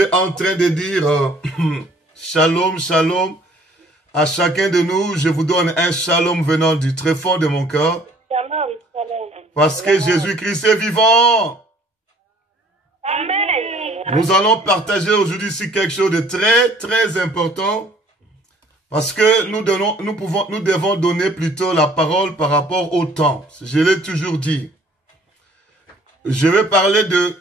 était en train de dire shalom, shalom à chacun de nous. Je vous donne un shalom venant du très fond de mon cœur. Shalom, shalom. Parce que Jésus-Christ est vivant. Amen. Nous allons partager aujourd'hui ici quelque chose de très, très important. Parce que nous devons donner plutôt la parole par rapport au temps. Je l'ai toujours dit. Je vais parler de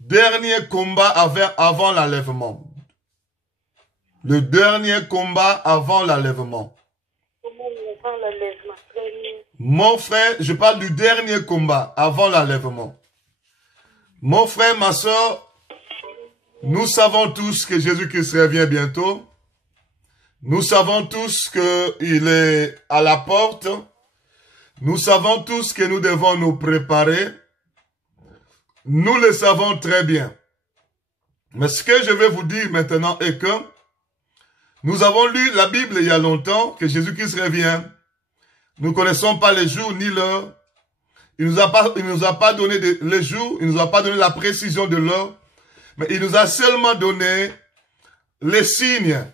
dernier combat avant l'enlèvement. Le dernier combat avant l'enlèvement. Mon frère, je parle du dernier combat avant l'enlèvement. Mon frère, ma soeur, nous savons tous que Jésus-Christ revient bientôt. Nous savons tous qu'il est à la porte. Nous savons tous que nous devons nous préparer. Nous le savons très bien. Mais ce que je vais vous dire maintenant est que nous avons lu la Bible il y a longtemps que Jésus-Christ revient. Nous ne connaissons pas les jours ni l'heure. Il nous a pas donné les jours, il nous a pas donné la précision de l'heure, mais il nous a seulement donné les signes.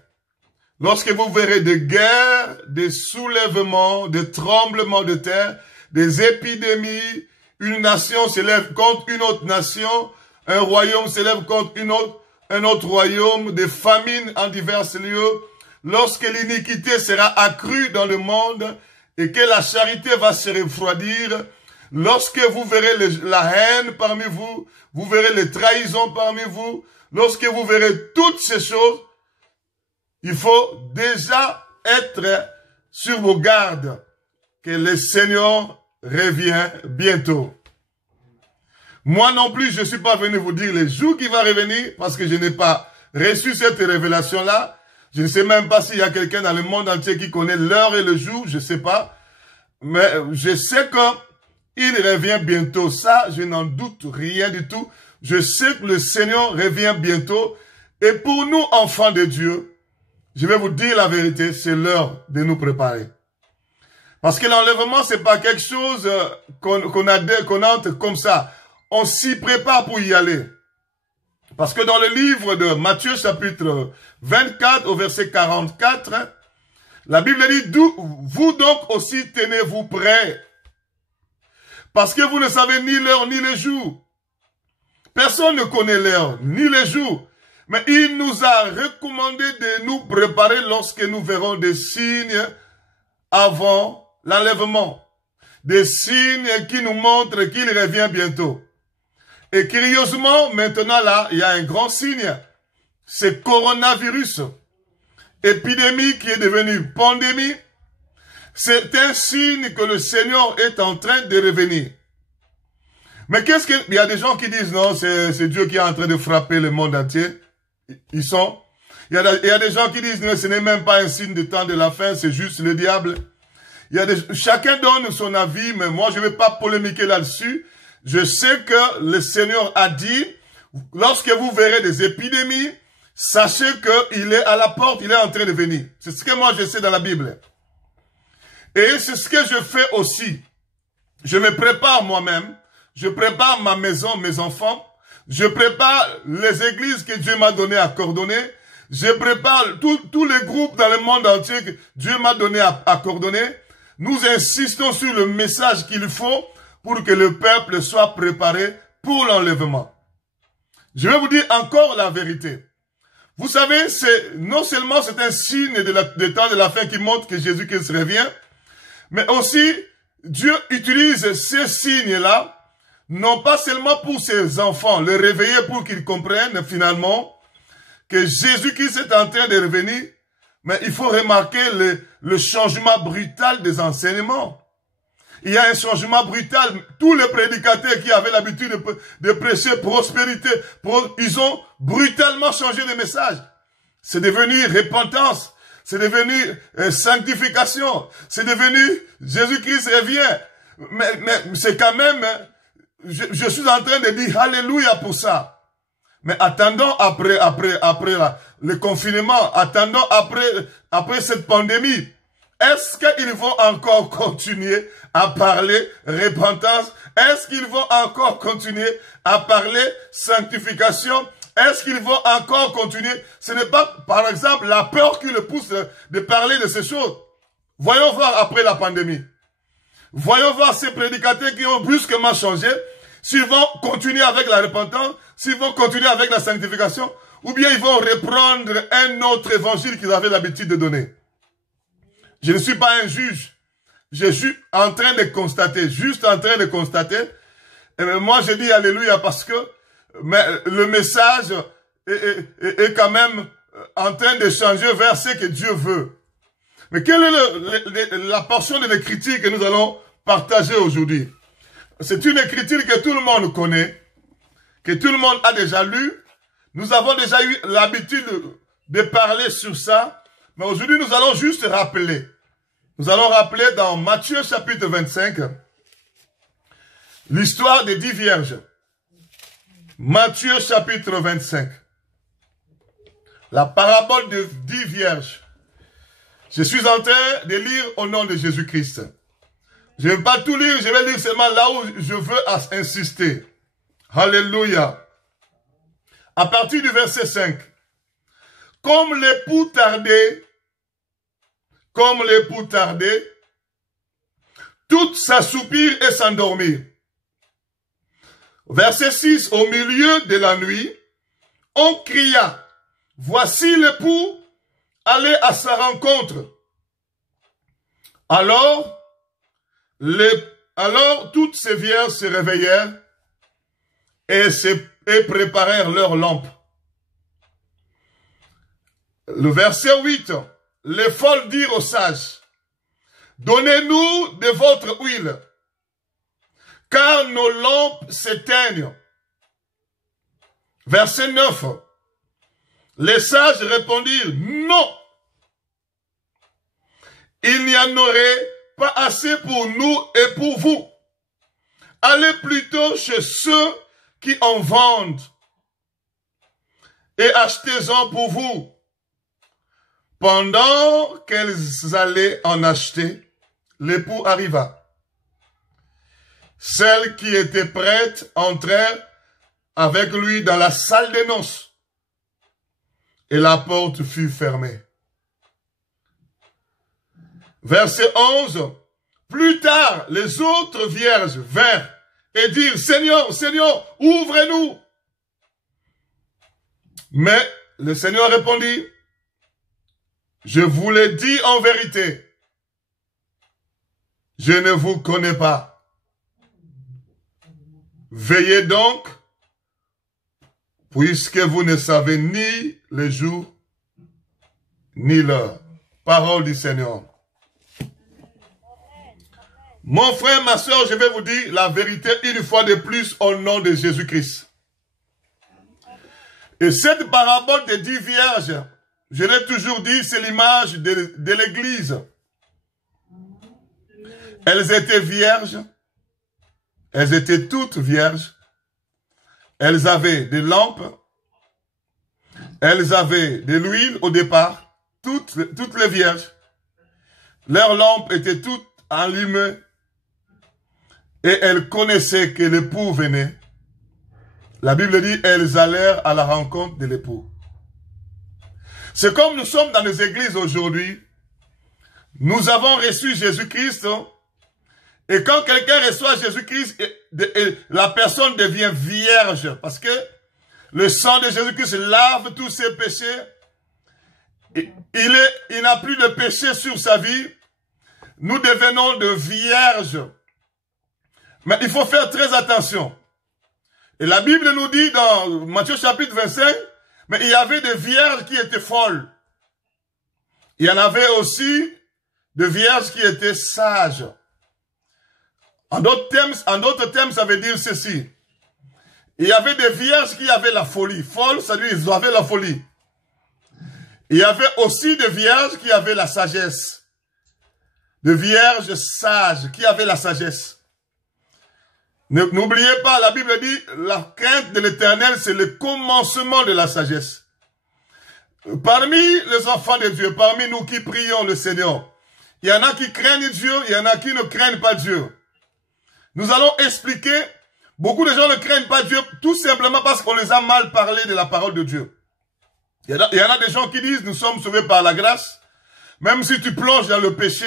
Lorsque vous verrez des guerres, des soulèvements, des tremblements de terre, des épidémies, une nation s'élève contre une autre nation, un royaume s'élève contre un autre royaume, des famines en divers lieux, lorsque l'iniquité sera accrue dans le monde et que la charité va se refroidir, lorsque vous verrez la haine parmi vous, vous verrez les trahisons parmi vous, lorsque vous verrez toutes ces choses, il faut déjà être sur vos gardes que le Seigneur revient bientôt. Moi non plus, je ne suis pas venu vous dire les jours qui va revenir parce que je n'ai pas reçu cette révélation-là. Je ne sais même pas s'il y a quelqu'un dans le monde entier qui connaît l'heure et le jour, je ne sais pas. Mais je sais qu'il revient bientôt. Ça, je n'en doute rien du tout. Je sais que le Seigneur revient bientôt. Et pour nous, enfants de Dieu, je vais vous dire la vérité, c'est l'heure de nous préparer. Parce que l'enlèvement, c'est pas quelque chose qu'on entre comme ça. On s'y prépare pour y aller. Parce que dans le livre de Matthieu, chapitre 24, au verset 44, la Bible dit, vous donc aussi tenez-vous prêts. Parce que vous ne savez ni l'heure ni le jour. Personne ne connaît l'heure ni le jour. Mais il nous a recommandé de nous préparer lorsque nous verrons des signes avant l'enlèvement. Des signes qui nous montrent qu'il revient bientôt. Et curieusement, maintenant là, il y a un grand signe. C'est coronavirus. Épidémie qui est devenue pandémie. C'est un signe que le Seigneur est en train de revenir. Mais qu'est-ce que... Il y a des gens qui disent non, c'est Dieu qui est en train de frapper le monde entier. Il y a des gens qui disent non, ce n'est même pas un signe de temps de la fin, c'est juste le diable. Chacun donne son avis, mais moi je ne vais pas polémiquer là-dessus. Je sais que le Seigneur a dit, lorsque vous verrez des épidémies, sachez qu'il est à la porte, il est en train de venir. C'est ce que moi je sais dans la Bible. Et c'est ce que je fais aussi. Je me prépare moi-même, je prépare ma maison, mes enfants, je prépare les églises que Dieu m'a donné à coordonner, je prépare tous les groupes dans le monde entier que Dieu m'a donné à coordonner. Nous insistons sur le message qu'il faut pour que le peuple soit préparé pour l'enlèvement. Je vais vous dire encore la vérité. Vous savez, non seulement c'est un signe des temps de la fin qui montre que Jésus-Christ revient, mais aussi Dieu utilise ces signes-là, non pas seulement pour ses enfants, les réveiller pour qu'ils comprennent finalement que Jésus-Christ est en train de revenir, mais il faut remarquer le changement brutal des enseignements. Il y a un changement brutal. Tous les prédicateurs qui avaient l'habitude de prêcher prospérité, ils ont brutalement changé de message. C'est devenu repentance. C'est devenu sanctification. C'est devenu Jésus-Christ revient. Mais c'est quand même, je suis en train de dire Alléluia pour ça. Mais attendons après le confinement, attendons après cette pandémie. Est-ce qu'ils vont encore continuer à parler repentance? Est-ce qu'ils vont encore continuer à parler sanctification? Est-ce qu'ils vont encore continuer? Ce n'est pas, par exemple, la peur qui le pousse de parler de ces choses. Voyons voir après la pandémie. Voyons voir ces prédicateurs qui ont brusquement changé, s'ils vont continuer avec la repentance, s'ils vont continuer avec la sanctification, ou bien ils vont reprendre un autre évangile qu'ils avaient l'habitude de donner. Je ne suis pas un juge. Je suis en train de constater, juste en train de constater. Et moi, je dis alléluia parce que le message est quand même en train de changer vers ce que Dieu veut. Mais quelle est la portion de l'écriture que nous allons partager aujourd'hui? C'est une écriture que tout le monde connaît, que tout le monde a déjà lu. Nous avons déjà eu l'habitude de parler sur ça. Mais aujourd'hui, nous allons juste rappeler. Nous allons rappeler dans Matthieu chapitre 25, l'histoire des 10 vierges. Matthieu chapitre 25. La parabole des 10 vierges. Je suis en train de lire au nom de Jésus-Christ. Je ne vais pas tout lire, je vais lire seulement là où je veux insister. Alléluia. À partir du verset 5. Comme l'époux tardait, toutes s'assoupirent et s'endormirent. Verset 6. Au milieu de la nuit, on cria, voici l'époux, allez à sa rencontre. Alors toutes ces vierges se réveillèrent et préparèrent leurs lampes. Le verset 8. Les folles dirent aux sages, donnez-nous de votre huile, car nos lampes s'éteignent. Verset 9. Les sages répondirent, non, il n'y en aurait pas assez pour nous et pour vous. Allez plutôt chez ceux qui en vendent et achetez-en pour vous. Pendant qu'elles allaient en acheter, l'époux arriva. Celles qui étaient prêtes entrèrent avec lui dans la salle des noces, et la porte fut fermée. Verset 11. Plus tard, les autres vierges vinrent et dirent, Seigneur, Seigneur, ouvrez-nous. Mais le Seigneur répondit, je vous l'ai dit en vérité, je ne vous connais pas. Veillez donc, puisque vous ne savez ni le jour, ni l'heure. Parole du Seigneur. Mon frère, ma soeur, je vais vous dire la vérité une fois de plus au nom de Jésus-Christ. Et cette parabole des 10 vierges, je l'ai toujours dit, c'est l'image de l'Église. Elles étaient vierges. Elles étaient toutes vierges. Elles avaient des lampes. Elles avaient de l'huile au départ. Toutes les vierges. Leurs lampes étaient toutes allumées. Et elles connaissaient que l'époux venait. La Bible dit, elles allèrent à la rencontre de l'époux. C'est comme nous sommes dans les églises aujourd'hui. Nous avons reçu Jésus-Christ. Et quand quelqu'un reçoit Jésus-Christ, la personne devient vierge. Parce que le sang de Jésus-Christ lave tous ses péchés. Il n'a plus de péché sur sa vie. Nous devenons de vierges. Mais il faut faire très attention. Et la Bible nous dit dans Matthieu chapitre 25, mais il y avait des vierges qui étaient folles. Il y en avait aussi des vierges qui étaient sages. En d'autres termes, ça veut dire ceci. Il y avait des vierges qui avaient la folie. Folle, ça veut dire qu'ils avaient la folie. Il y avait aussi des vierges qui avaient la sagesse. Des vierges sages qui avaient la sagesse. N'oubliez pas, la Bible dit, la crainte de l'Éternel, c'est le commencement de la sagesse. Parmi les enfants de Dieu, parmi nous qui prions le Seigneur, il y en a qui craignent Dieu, il y en a qui ne craignent pas Dieu. Nous allons expliquer Beaucoup de gens ne craignent pas Dieu tout simplement parce qu'on les a mal parlé de la parole de Dieu. Il y en a des gens qui disent, nous sommes sauvés par la grâce. Même si tu plonges dans le péché,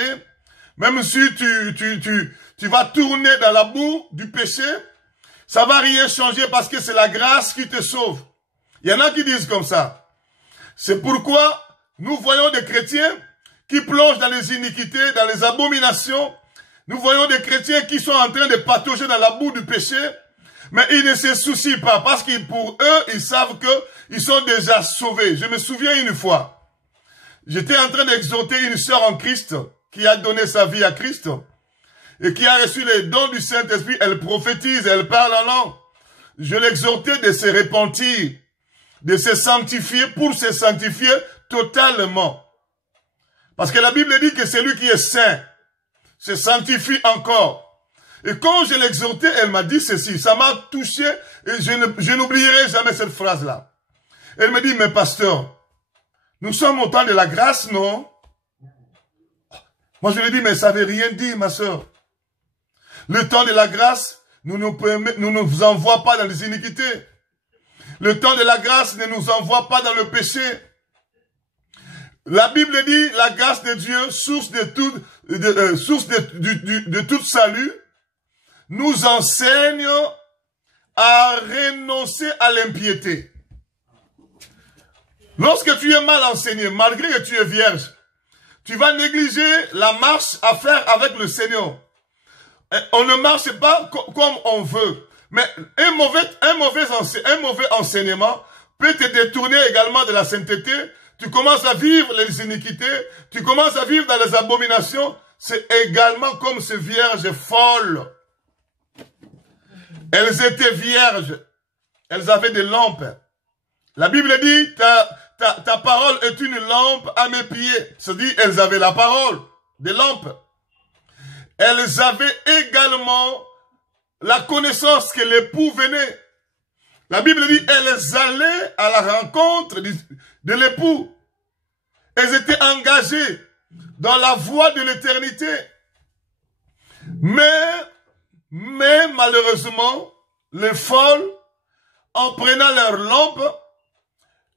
même si tu vas tourner dans la boue du péché, ça va rien changer parce que c'est la grâce qui te sauve. Il y en a qui disent comme ça. C'est pourquoi nous voyons des chrétiens qui plongent dans les iniquités, dans les abominations. Nous voyons des chrétiens qui sont en train de patauger dans la boue du péché, mais ils ne se soucient pas parce que pour eux, ils savent qu'ils sont déjà sauvés. Je me souviens une fois, j'étais en train d'exhorter une sœur en Christ qui a donné sa vie à Christ et qui a reçu les dons du Saint-Esprit. Elle prophétise, elle parle en langue. Je l'exhortais de se repentir, de se sanctifier pour se sanctifier totalement. Parce que la Bible dit que celui qui est saint se sanctifie encore. Et quand je l'exhortais, elle m'a dit ceci. Ça m'a touché et je n'oublierai jamais cette phrase-là. Elle me dit, mais pasteur, nous sommes au temps de la grâce, non? Moi, je lui ai dit, mais ça ne veut rien dire, ma sœur. Le temps de la grâce ne nous envoie pas dans les iniquités. Le temps de la grâce ne nous envoie pas dans le péché. La Bible dit, la grâce de Dieu, source de tout salut, nous enseigne à renoncer à l'impiété. Lorsque tu es mal enseigné, malgré que tu es vierge, tu vas négliger la marche à faire avec le Seigneur. On ne marche pas comme on veut. Mais un mauvais enseignement peut te détourner également de la sainteté. Tu commences à vivre les iniquités. Tu commences à vivre dans les abominations. C'est également comme ces vierges folles. Elles étaient vierges. Elles avaient des lampes. La Bible dit, ta parole est une lampe à mes pieds. C'est-à-dire, elles avaient la parole, des lampes. Elles avaient également la connaissance que l'époux venait. La Bible dit, elles allaient à la rencontre de l'époux. Elles étaient engagées dans la voie de l'éternité. Mais malheureusement, les folles, en prenant leur lampe,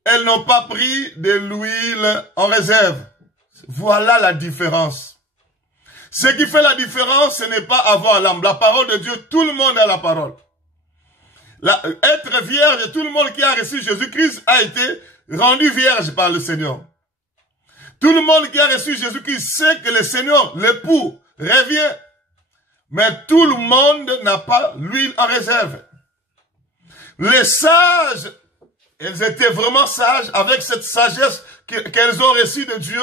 elles n'ont pas pris de l'huile en réserve. Voilà la différence. Ce qui fait la différence, ce n'est pas avoir l'âme. La parole de Dieu, tout le monde a la parole. Être vierge, tout le monde qui a reçu Jésus-Christ a été rendu vierge par le Seigneur. Tout le monde qui a reçu Jésus-Christ sait que le Seigneur, l'époux, revient. Mais tout le monde n'a pas l'huile en réserve. Les sages, elles étaient vraiment sages avec cette sagesse qu'elles ont reçue de Dieu.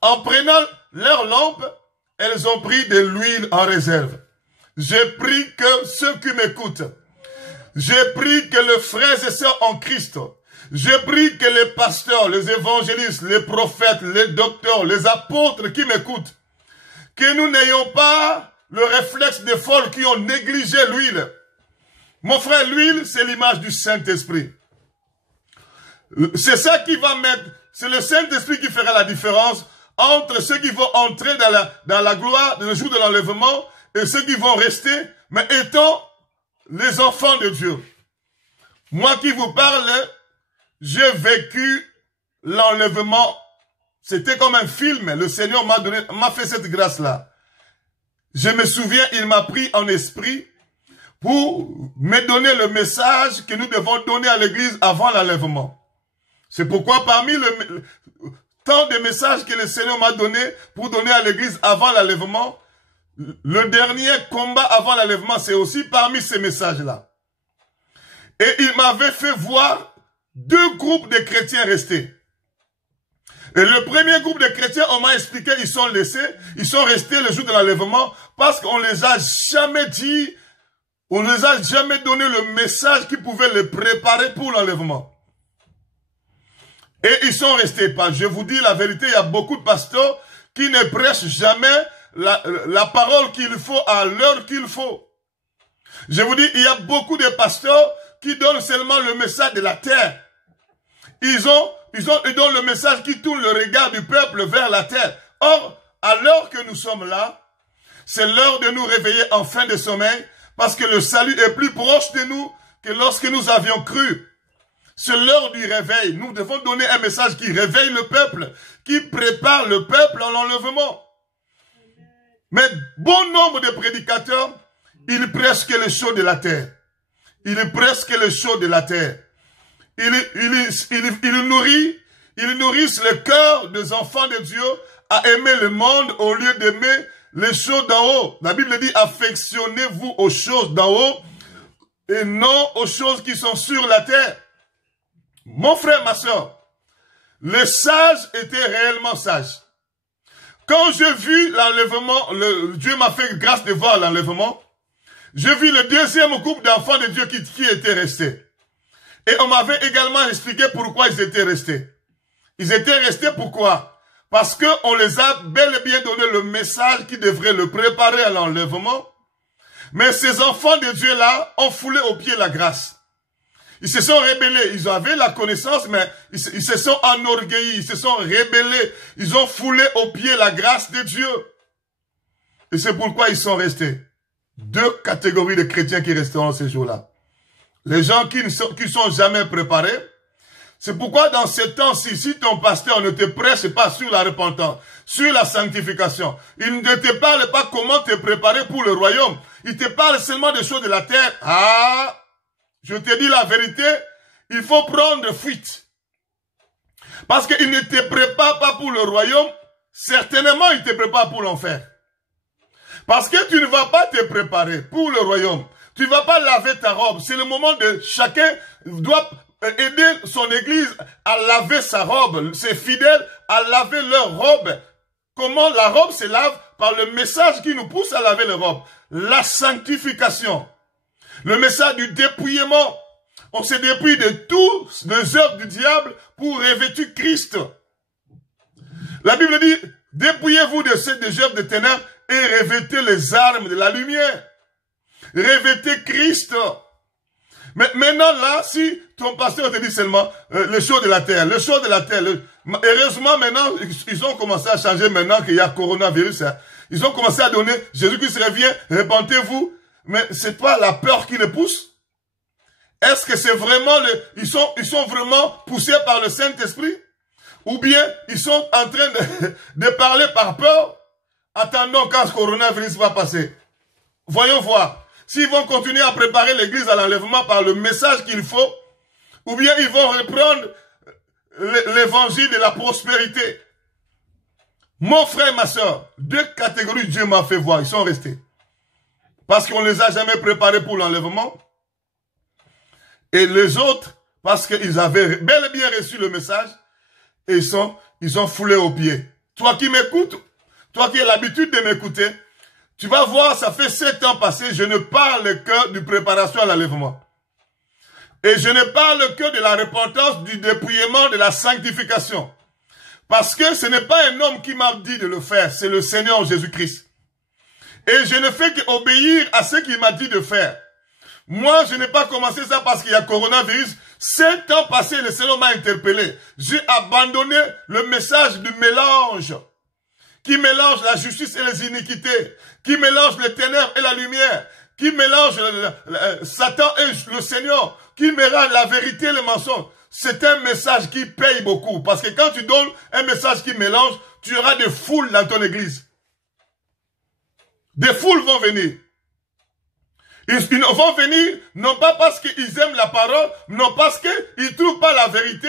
En prenant leur lampe, elles ont pris de l'huile en réserve. J'ai pris que ceux qui m'écoutent, j'ai pris que les frères et sœurs en Christ, j'ai pris que les pasteurs, les évangélistes, les prophètes, les docteurs, les apôtres qui m'écoutent, que nous n'ayons pas le réflexe des folles qui ont négligé l'huile. Mon frère, l'huile, c'est l'image du Saint-Esprit. C'est ça qui va mettre, c'est le Saint-Esprit qui fera la différence entre ceux qui vont entrer dans la gloire le jour de l'enlèvement et ceux qui vont rester, mais étant les enfants de Dieu. Moi qui vous parle, j'ai vécu l'enlèvement. C'était comme un film. Le Seigneur m'a fait cette grâce-là. Je me souviens, il m'a pris en esprit pour me donner le message que nous devons donner à l'église avant l'enlèvement. C'est pourquoi parmi tant de messages que le Seigneur m'a donné pour donner à l'église avant l'enlèvement, le dernier combat avant l'enlèvement, c'est aussi parmi ces messages-là. Et il m'avait fait voir 2 groupes de chrétiens restés. Et le premier groupe de chrétiens, on m'a expliqué, ils sont restés le jour de l'enlèvement parce qu'on les a jamais dit, on les a jamais donné le message qui pouvait les préparer pour l'enlèvement. Et ils sont restés. Je vous dis la vérité, il y a beaucoup de pasteurs qui ne prêchent jamais la parole qu'il faut à l'heure qu'il faut. Je vous dis, il y a beaucoup de pasteurs qui donnent seulement le message de la terre. Ils donnent le message qui tourne le regard du peuple vers la terre. Or, à l'heure que nous sommes là, c'est l'heure de nous réveiller en fin de sommeil, Parce que le salut est plus proche de nous que lorsque nous avions cru. C'est l'heure du réveil. Nous devons donner un message qui réveille le peuple, qui prépare le peuple à l'enlèvement. Mais bon nombre de prédicateurs, ils prêchent que le chaud de la terre. Ils prêchent que le chaud de la terre. Ils nourrissent le cœur des enfants de Dieu à aimer le monde au lieu d'aimer les choses d'en haut. La Bible dit, affectionnez-vous aux choses d'en haut et non aux choses qui sont sur la terre. Mon frère, ma soeur, les sages étaient réellement sages. Quand j'ai vu l'enlèvement, Dieu m'a fait grâce de voir l'enlèvement, j'ai vu le deuxième couple d'enfants de Dieu qui étaient restés. Et on m'avait également expliqué pourquoi ils étaient restés. Ils étaient restés pourquoi? Parce qu'on les a bel et bien donné le message qui devrait le préparer à l'enlèvement. Mais ces enfants de Dieu-là ont foulé aux pieds la grâce. Ils se sont rébellés. Ils avaient la connaissance, mais ils se sont enorgueillis. Ils se sont rébellés. Ils ont foulé aux pieds la grâce de Dieu. Et c'est pourquoi ils sont restés. Deux catégories de chrétiens qui resteront ces jours-là. Les gens qui sont jamais préparés. C'est pourquoi dans ce temps-ci, si ton pasteur ne te prêche pas sur la repentance, sur la sanctification, il ne te parle pas comment te préparer pour le royaume. Il te parle seulement des choses de la terre. Ah! Je te dis la vérité, il faut prendre fuite. Parce qu'il ne te prépare pas pour le royaume, certainement il te prépare pour l'enfer. Parce que tu ne vas pas te préparer pour le royaume. Tu ne vas pas laver ta robe. C'est le moment de chacun doit aider son église à laver sa robe. Ses fidèles à laver leur robe. Comment la robe se lave? Par le message qui nous pousse à laver la robe. La sanctification. Le message du dépouillement. On se dépouille de toutes les œuvres du diable pour revêtir Christ. La Bible dit, dépouillez-vous de ces œuvres de ténèbres et revêtez les armes de la lumière. Revêtez Christ. Mais maintenant là, si ton pasteur te dit seulement le chaud de la terre, heureusement maintenant, ils ont commencé à changer maintenant qu'il y a coronavirus. Hein. Ils ont commencé à donner, Jésus-Christ revient, repentez-vous. Mais c'est pas la peur qui les pousse? Est-ce que c'est vraiment ils sont vraiment poussés par le Saint-Esprit? Ou bien ils sont en train de parler par peur? Attendons quand ce coronavirus va passer. Voyons voir. S'ils vont continuer à préparer l'église à l'enlèvement par le message qu'il faut, ou bien ils vont reprendre l'évangile de la prospérité. Mon frère, ma soeur, deux catégories Dieu m'a fait voir, ils sont restés. Parce qu'on ne les a jamais préparés pour l'enlèvement. Et les autres, parce qu'ils avaient bel et bien reçu le message, et ils ont foulé aux pieds. Toi qui m'écoutes, toi qui as l'habitude de m'écouter, tu vas voir, ça fait 7 ans passés, je ne parle que de préparation à l'enlèvement. Et je ne parle que de la repentance, du dépouillement, de la sanctification. Parce que ce n'est pas un homme qui m'a dit de le faire, c'est le Seigneur Jésus-Christ. Et je ne fais qu'obéir à ce qu'il m'a dit de faire. Moi, je n'ai pas commencé ça parce qu'il y a coronavirus. 7 ans passés, le Seigneur m'a interpellé. J'ai abandonné le message du mélange. Qui mélange la justice et les iniquités. Qui mélange les ténèbres et la lumière. Qui mélange Satan et le Seigneur. Qui mélange la vérité et le mensonge. C'est un message qui paye beaucoup. Parce que quand tu donnes un message qui mélange, tu auras des foules dans ton église. Des foules vont venir. Ils vont venir, non pas parce qu'ils aiment la parole, non parce qu'ils ne trouvent pas la vérité.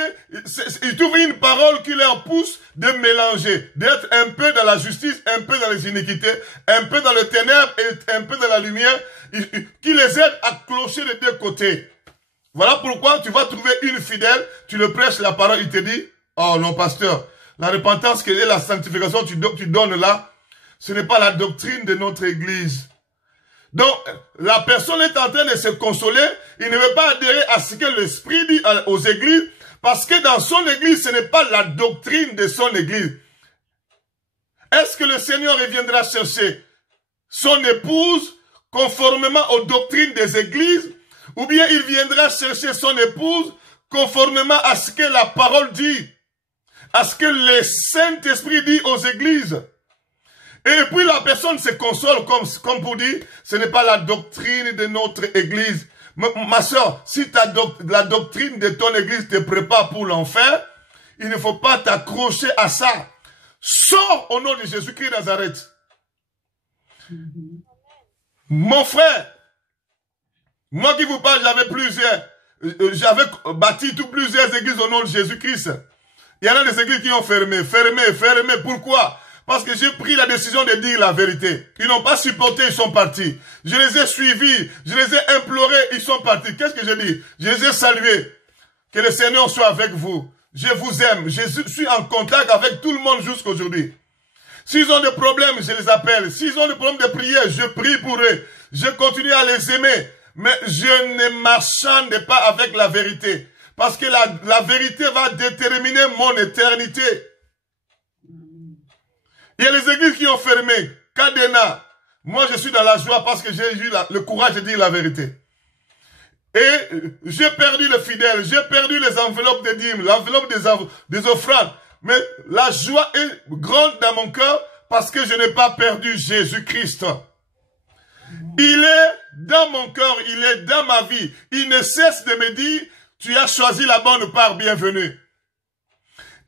Ils trouvent une parole qui leur pousse de mélanger, d'être un peu dans la justice, un peu dans les iniquités, un peu dans le ténèbre et un peu dans la lumière, qui les aide à clocher des deux côtés. Voilà pourquoi tu vas trouver une fidèle, tu le prêches la parole, il te dit, oh non pasteur, la repentance et la sanctification tu donnes là, ce n'est pas la doctrine de notre église. Donc, la personne est en train de se consoler, il ne veut pas adhérer à ce que l'Esprit dit aux églises, parce que dans son église, ce n'est pas la doctrine de son église. Est-ce que le Seigneur reviendra chercher son épouse conformément aux doctrines des églises, ou bien il viendra chercher son épouse conformément à ce que la parole dit, à ce que le Saint-Esprit dit aux églises? Et puis la personne se console comme pour dire, ce n'est pas la doctrine de notre église. Ma soeur, si la doctrine de ton église te prépare pour l'enfer, il ne faut pas t'accrocher à ça. Sors au nom de Jésus-Christ de Nazareth. Mon frère, moi qui vous parle, j'avais bâti plusieurs églises au nom de Jésus-Christ. Il y en a des églises qui ont fermé. Pourquoi? Parce que j'ai pris la décision de dire la vérité. Ils n'ont pas supporté, ils sont partis. Je les ai suivis, je les ai implorés, ils sont partis. Qu'est-ce que je dis? Je les ai salués. Que le Seigneur soit avec vous. Je vous aime. Je suis en contact avec tout le monde jusqu'aujourd'hui. S'ils ont des problèmes, je les appelle. S'ils ont des problèmes de prière, je prie pour eux. Je continue à les aimer. Mais je ne marchande pas avec la vérité. Parce que la vérité va déterminer mon éternité. Il y a les églises qui ont fermé. Cadena. Moi, je suis dans la joie parce que j'ai eu le courage de dire la vérité. Et j'ai perdu le fidèle. J'ai perdu les enveloppes des dîmes, l'enveloppe des offrandes. Mais la joie est grande dans mon cœur parce que je n'ai pas perdu Jésus-Christ. Il est dans mon cœur, il est dans ma vie. Il ne cesse de me dire, tu as choisi la bonne part, bienvenue.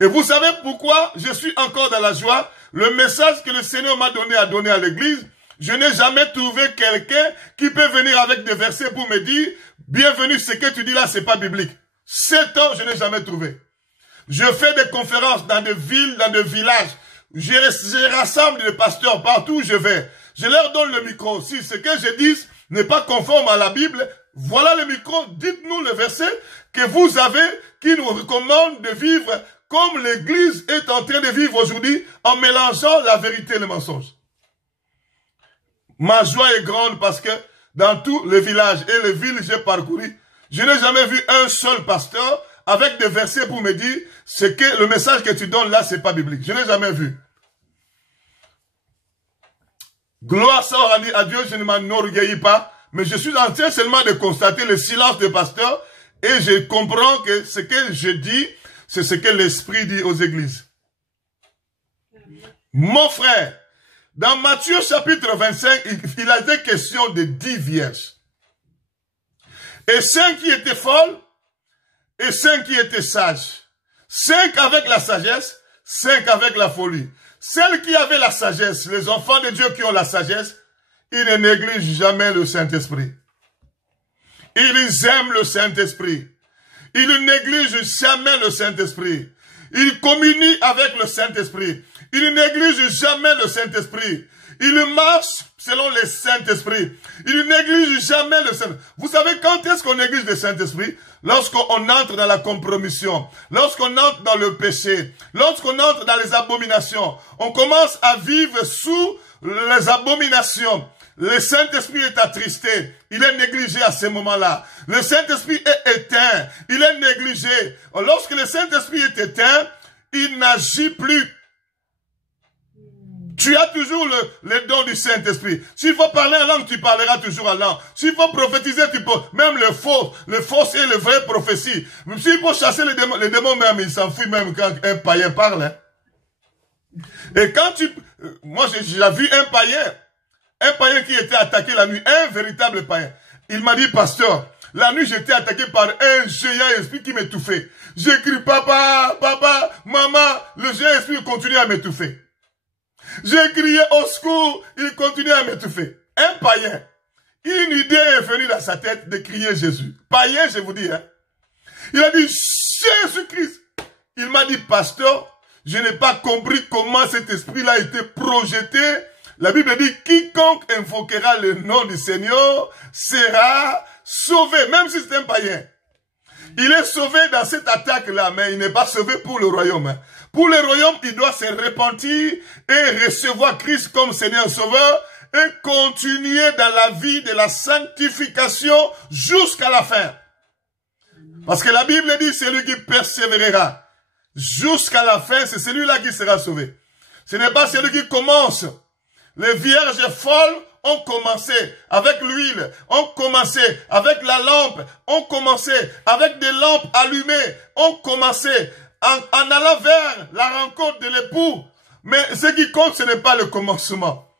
Et vous savez pourquoi je suis encore dans la joie? Le message que le Seigneur m'a donné à l'église, je n'ai jamais trouvé quelqu'un qui peut venir avec des versets pour me dire, bienvenue, ce que tu dis là, c'est pas biblique. 7 ans, je n'ai jamais trouvé. Je fais des conférences dans des villes, dans des villages. Je rassemble des pasteurs partout où je vais. Je leur donne le micro. Si ce que je dis n'est pas conforme à la Bible, voilà le micro. Dites-nous le verset que vous avez qui nous recommande de vivre comme l'Église est en train de vivre aujourd'hui en mélangeant la vérité et le mensonge. Ma joie est grande parce que dans tous les villages et les villes que j'ai parcouru, je n'ai jamais vu un seul pasteur avec des versets pour me dire que le message que tu donnes là, c'est pas biblique. Je n'ai jamais vu. Gloire soit à Dieu, je ne m'enorgueillis pas, mais je suis en train seulement de constater le silence des pasteurs et je comprends que ce que je dis, c'est ce que l'Esprit dit aux églises. Mon frère, dans Matthieu chapitre 25, il a été question de 10 vierges. Et 5 qui étaient folles, et 5 qui étaient sages. 5 avec la sagesse, 5 avec la folie. Celles qui avaient la sagesse, les enfants de Dieu qui ont la sagesse, ils ne négligent jamais le Saint-Esprit. Ils aiment le Saint-Esprit. Ils ne négligent jamais le Saint-Esprit. Ils communient avec le Saint-Esprit. Ils ne négligent jamais le Saint-Esprit. Ils marchent selon le Saint-Esprit. Ils ne négligent jamais le Saint-Esprit. Vous savez quand est-ce qu'on néglige le Saint-Esprit? Lorsqu'on entre dans la compromission, lorsqu'on entre dans le péché, lorsqu'on entre dans les abominations, on commence à vivre sous les abominations. Le Saint-Esprit est attristé, il est négligé à ce moment-là. Le Saint-Esprit est éteint, il est négligé. Lorsque le Saint-Esprit est éteint, il n'agit plus. Tu as toujours le don du Saint-Esprit. S'il faut parler en langue, tu parleras toujours en langue. S'il faut prophétiser, tu peux. Même le faux et le vrai prophétie. S'il faut chasser les démons même, il s'enfuit même quand un païen parle. Hein. Et quand moi j'ai vu un païen qui était attaqué la nuit, un véritable païen. Il m'a dit, pasteur, la nuit j'étais attaqué par un géant esprit qui m'étouffait. J'ai crié, papa, papa, maman, le géant esprit continue à m'étouffer. J'ai crié au secours, il continue à m'étouffer. Un païen, une idée est venue dans sa tête de crier Jésus. Païen, je vous dis, hein. Il a dit Jésus-Christ. Il m'a dit, pasteur, je n'ai pas compris comment cet esprit-là a été projeté. La Bible dit, quiconque invoquera le nom du Seigneur sera sauvé, même si c'est un païen. Il est sauvé dans cette attaque-là, mais il n'est pas sauvé pour le royaume. Hein. Pour le royaume, il doit se repentir et recevoir Christ comme Seigneur Sauveur et continuer dans la vie de la sanctification jusqu'à la fin. Parce que la Bible dit, celui qui persévérera jusqu'à la fin, c'est celui-là qui sera sauvé. Ce n'est pas celui qui commence. Les vierges folles ont commencé avec l'huile, ont commencé avec la lampe, ont commencé avec des lampes allumées, ont commencé en allant vers la rencontre de l'époux. Mais ce qui compte, ce n'est pas le commencement.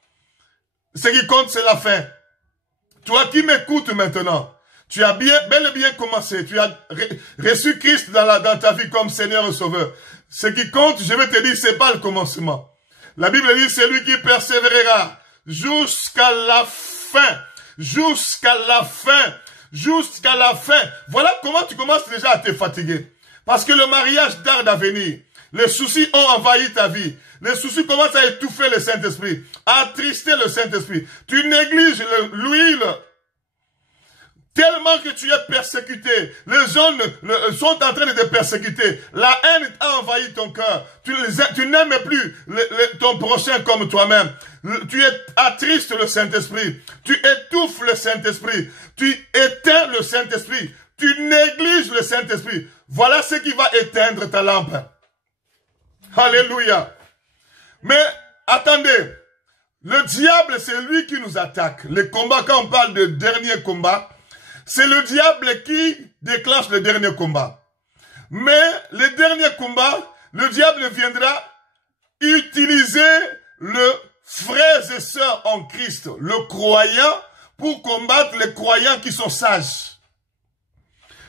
Ce qui compte, c'est la fin. Toi qui m'écoutes maintenant, tu as bel et bien commencé. Tu as reçu Christ dans ta vie comme Seigneur et Sauveur. Ce qui compte, je vais te dire, c'est pas le commencement. La Bible dit, c'est lui qui persévérera jusqu'à la fin. Jusqu'à la fin. Jusqu'à la fin. Voilà comment tu commences déjà à te fatiguer. Parce que le mariage tarde à venir. Les soucis ont envahi ta vie. Les soucis commencent à étouffer le Saint-Esprit, à attrister le Saint-Esprit. Tu négliges l'huile. Tellement que tu es persécuté. Les gens sont en train de te persécuter. La haine a envahi ton cœur. Tu n'aimes plus ton prochain comme toi-même. Tu attristes le Saint-Esprit. Tu étouffes le Saint-Esprit. Tu éteins le Saint-Esprit. Tu négliges le Saint-Esprit. Voilà ce qui va éteindre ta lampe. Alléluia. Mais attendez. Le diable, c'est lui qui nous attaque. Les combats, quand on parle de dernier combat, c'est le diable qui déclenche le dernier combat. Mais le dernier combat, le diable viendra utiliser le frères et sœurs en Christ, le croyant, pour combattre les croyants qui sont sages.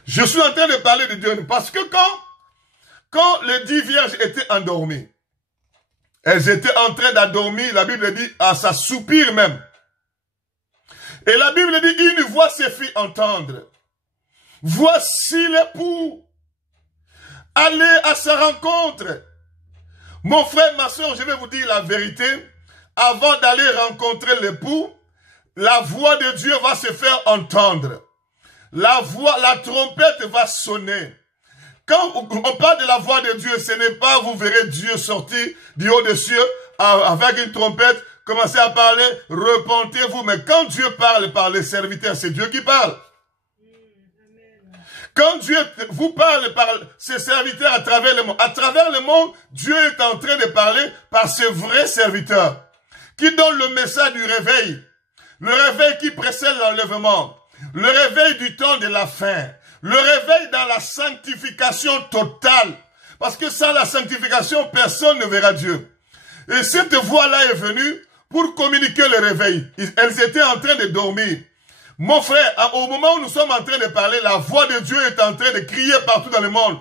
Je suis en train de parler de Dieu parce que quand les 10 vierges étaient endormies, elles étaient en train d'endormir, la Bible dit, à sa soupir même. Et la Bible dit, une voix se fit entendre. Voici l'époux. Allez à sa rencontre. Mon frère, ma soeur, je vais vous dire la vérité. Avant d'aller rencontrer l'époux, la voix de Dieu va se faire entendre. La trompette va sonner. Quand on parle de la voix de Dieu, ce n'est pas vous verrez Dieu sortir du haut des cieux avec une trompette, commencez à parler, repentez-vous. Mais quand Dieu parle par les serviteurs, c'est Dieu qui parle. Quand Dieu vous parle par ses serviteurs à travers le monde, Dieu est en train de parler par ses vrais serviteurs qui donnent le message du réveil. Le réveil qui précède l'enlèvement. Le réveil du temps de la fin. Le réveil dans la sanctification totale. Parce que sans la sanctification, personne ne verra Dieu. Et cette voix-là est venue pour communiquer le réveil. Elles étaient en train de dormir. Mon frère, au moment où nous sommes en train de parler, la voix de Dieu est en train de crier partout dans le monde.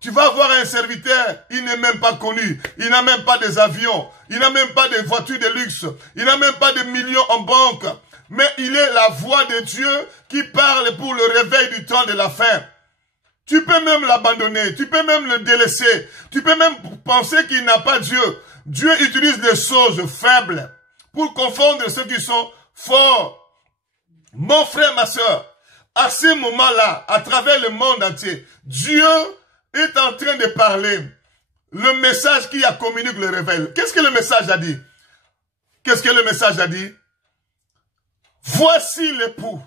Tu vas voir un serviteur, il n'est même pas connu. Il n'a même pas des avions. Il n'a même pas de voitures de luxe. Il n'a même pas de millions en banque. Mais il est la voix de Dieu qui parle pour le réveil du temps de la fin. Tu peux même l'abandonner. Tu peux même le délaisser. Tu peux même penser qu'il n'a pas Dieu. Dieu utilise des choses faibles pour confondre ceux qui sont forts. Mon frère, ma soeur, à ce moment-là, à travers le monde entier, Dieu est en train de parler le message qui a communiqué le réveil. Qu'est-ce que le message a dit? Qu'est-ce que le message a dit? Voici l'époux.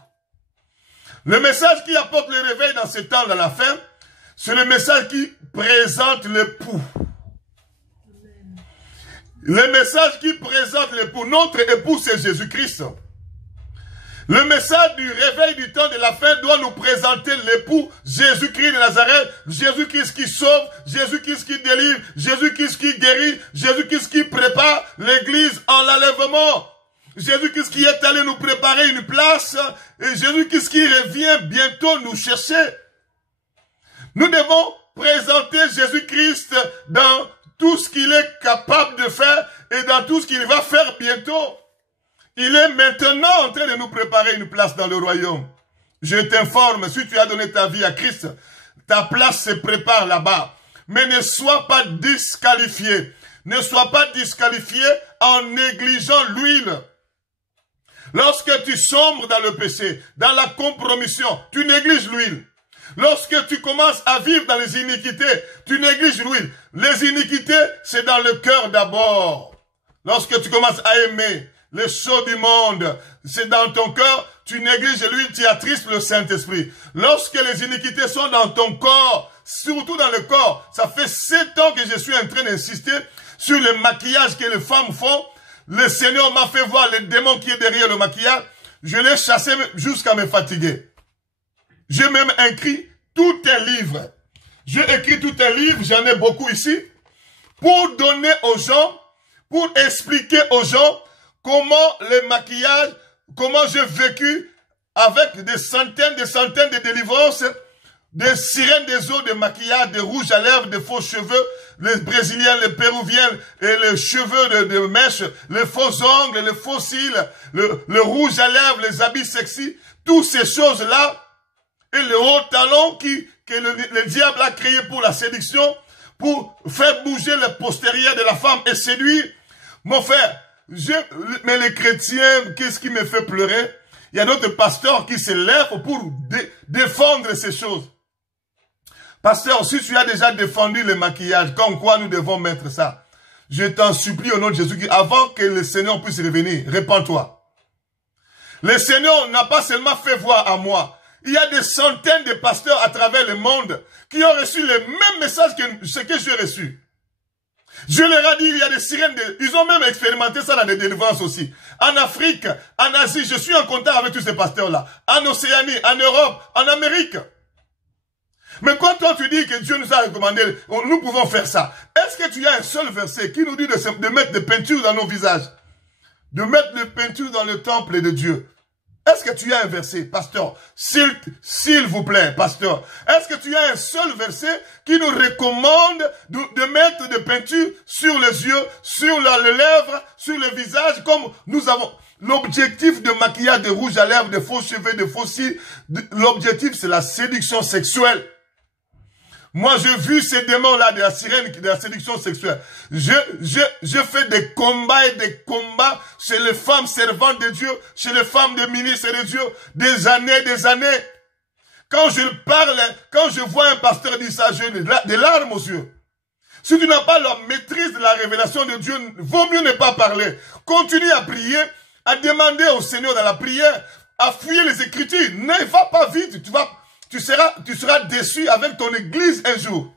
Le message qui apporte le réveil dans ce temps de la fin, c'est le message qui présente l'époux. Le message qui présente l'époux. Notre époux, c'est Jésus-Christ. Le message du réveil du temps de la fin doit nous présenter l'époux Jésus-Christ de Nazareth, Jésus-Christ qui sauve, Jésus-Christ qui délivre, Jésus-Christ qui guérit, Jésus-Christ qui prépare l'église en l'enlèvement. Jésus-Christ qui est allé nous préparer une place et Jésus-Christ qui revient bientôt nous chercher. Nous devons présenter Jésus-Christ dans tout ce qu'il est capable de faire et dans tout ce qu'il va faire bientôt. Il est maintenant en train de nous préparer une place dans le royaume. Je t'informe, si tu as donné ta vie à Christ, ta place se prépare là-bas. Mais ne sois pas disqualifié. Ne sois pas disqualifié en négligeant l'huile. Lorsque tu sombres dans le péché, dans la compromission, tu négliges l'huile. Lorsque tu commences à vivre dans les iniquités, tu négliges l'huile. Les iniquités, c'est dans le cœur d'abord. Lorsque tu commences à aimer les choses du monde, c'est dans ton cœur, tu négliges l'huile, tu attristes le Saint-Esprit. Lorsque les iniquités sont dans ton corps, surtout dans le corps, ça fait 7 ans que je suis en train d'insister sur le maquillage que les femmes font. Le Seigneur m'a fait voir le démon qui est derrière le maquillage. Je l'ai chassé jusqu'à me fatiguer. J'ai même écrit tout un livre. J'ai écrit tout un livre, j'en ai beaucoup ici, pour donner aux gens pour expliquer aux gens comment le maquillage, comment j'ai vécu avec des centaines de délivrances, des sirènes des eaux de maquillage, des rouges à lèvres, des faux cheveux, les Brésiliens, les Péruviens, et les cheveux de mèche, les faux ongles, les faux cils, le rouge à lèvres, les habits sexy, toutes ces choses-là, et le haut talon que le diable a créé pour la séduction, pour faire bouger le postérieur de la femme et séduire. Mon frère, mais les chrétiens, qu'est-ce qui me fait pleurer? Il y a d'autres pasteurs qui se lèvent pour défendre ces choses. Pasteur, si tu as déjà défendu le maquillage, comme quoi nous devons mettre ça, je t'en supplie au nom de Jésus, avant que le Seigneur puisse revenir, répands-toi. Le Seigneur n'a pas seulement fait voir à moi. Il y a des centaines de pasteurs à travers le monde qui ont reçu le même message que ce que j'ai reçu. Je leur ai dit, il y a des sirènes, ils ont même expérimenté ça dans des délivrances aussi. En Afrique, en Asie, je suis en contact avec tous ces pasteurs-là. En Océanie, en Europe, en Amérique. Mais quand toi tu dis que Dieu nous a recommandé, nous pouvons faire ça. Est-ce que tu as un seul verset qui nous dit de mettre des peintures dans nos visages? De mettre des peintures dans le temple de Dieu? Est-ce que tu as un verset, pasteur? S'il vous plaît, pasteur. Est-ce que tu as un seul verset qui nous recommande de mettre des peintures sur les yeux, sur les lèvres, sur le visage, comme nous avons... L'objectif de maquillage, de rouge à lèvres, de faux cheveux, de faux cils, l'objectif c'est la séduction sexuelle. Moi, j'ai vu ces démons-là de la sirène, de la séduction sexuelle. Je fais des combats et des combats chez les femmes servantes de Dieu, chez les femmes de ministres de Dieu, des années. Quand je parle, quand je vois un pasteur dire ça, j'ai des larmes aux yeux. Si tu n'as pas la maîtrise de la révélation de Dieu, vaut mieux ne pas parler. Continue à prier, à demander au Seigneur dans la prière, à fouiller les Écritures. Ne va pas vite, tu seras déçu avec ton église un jour.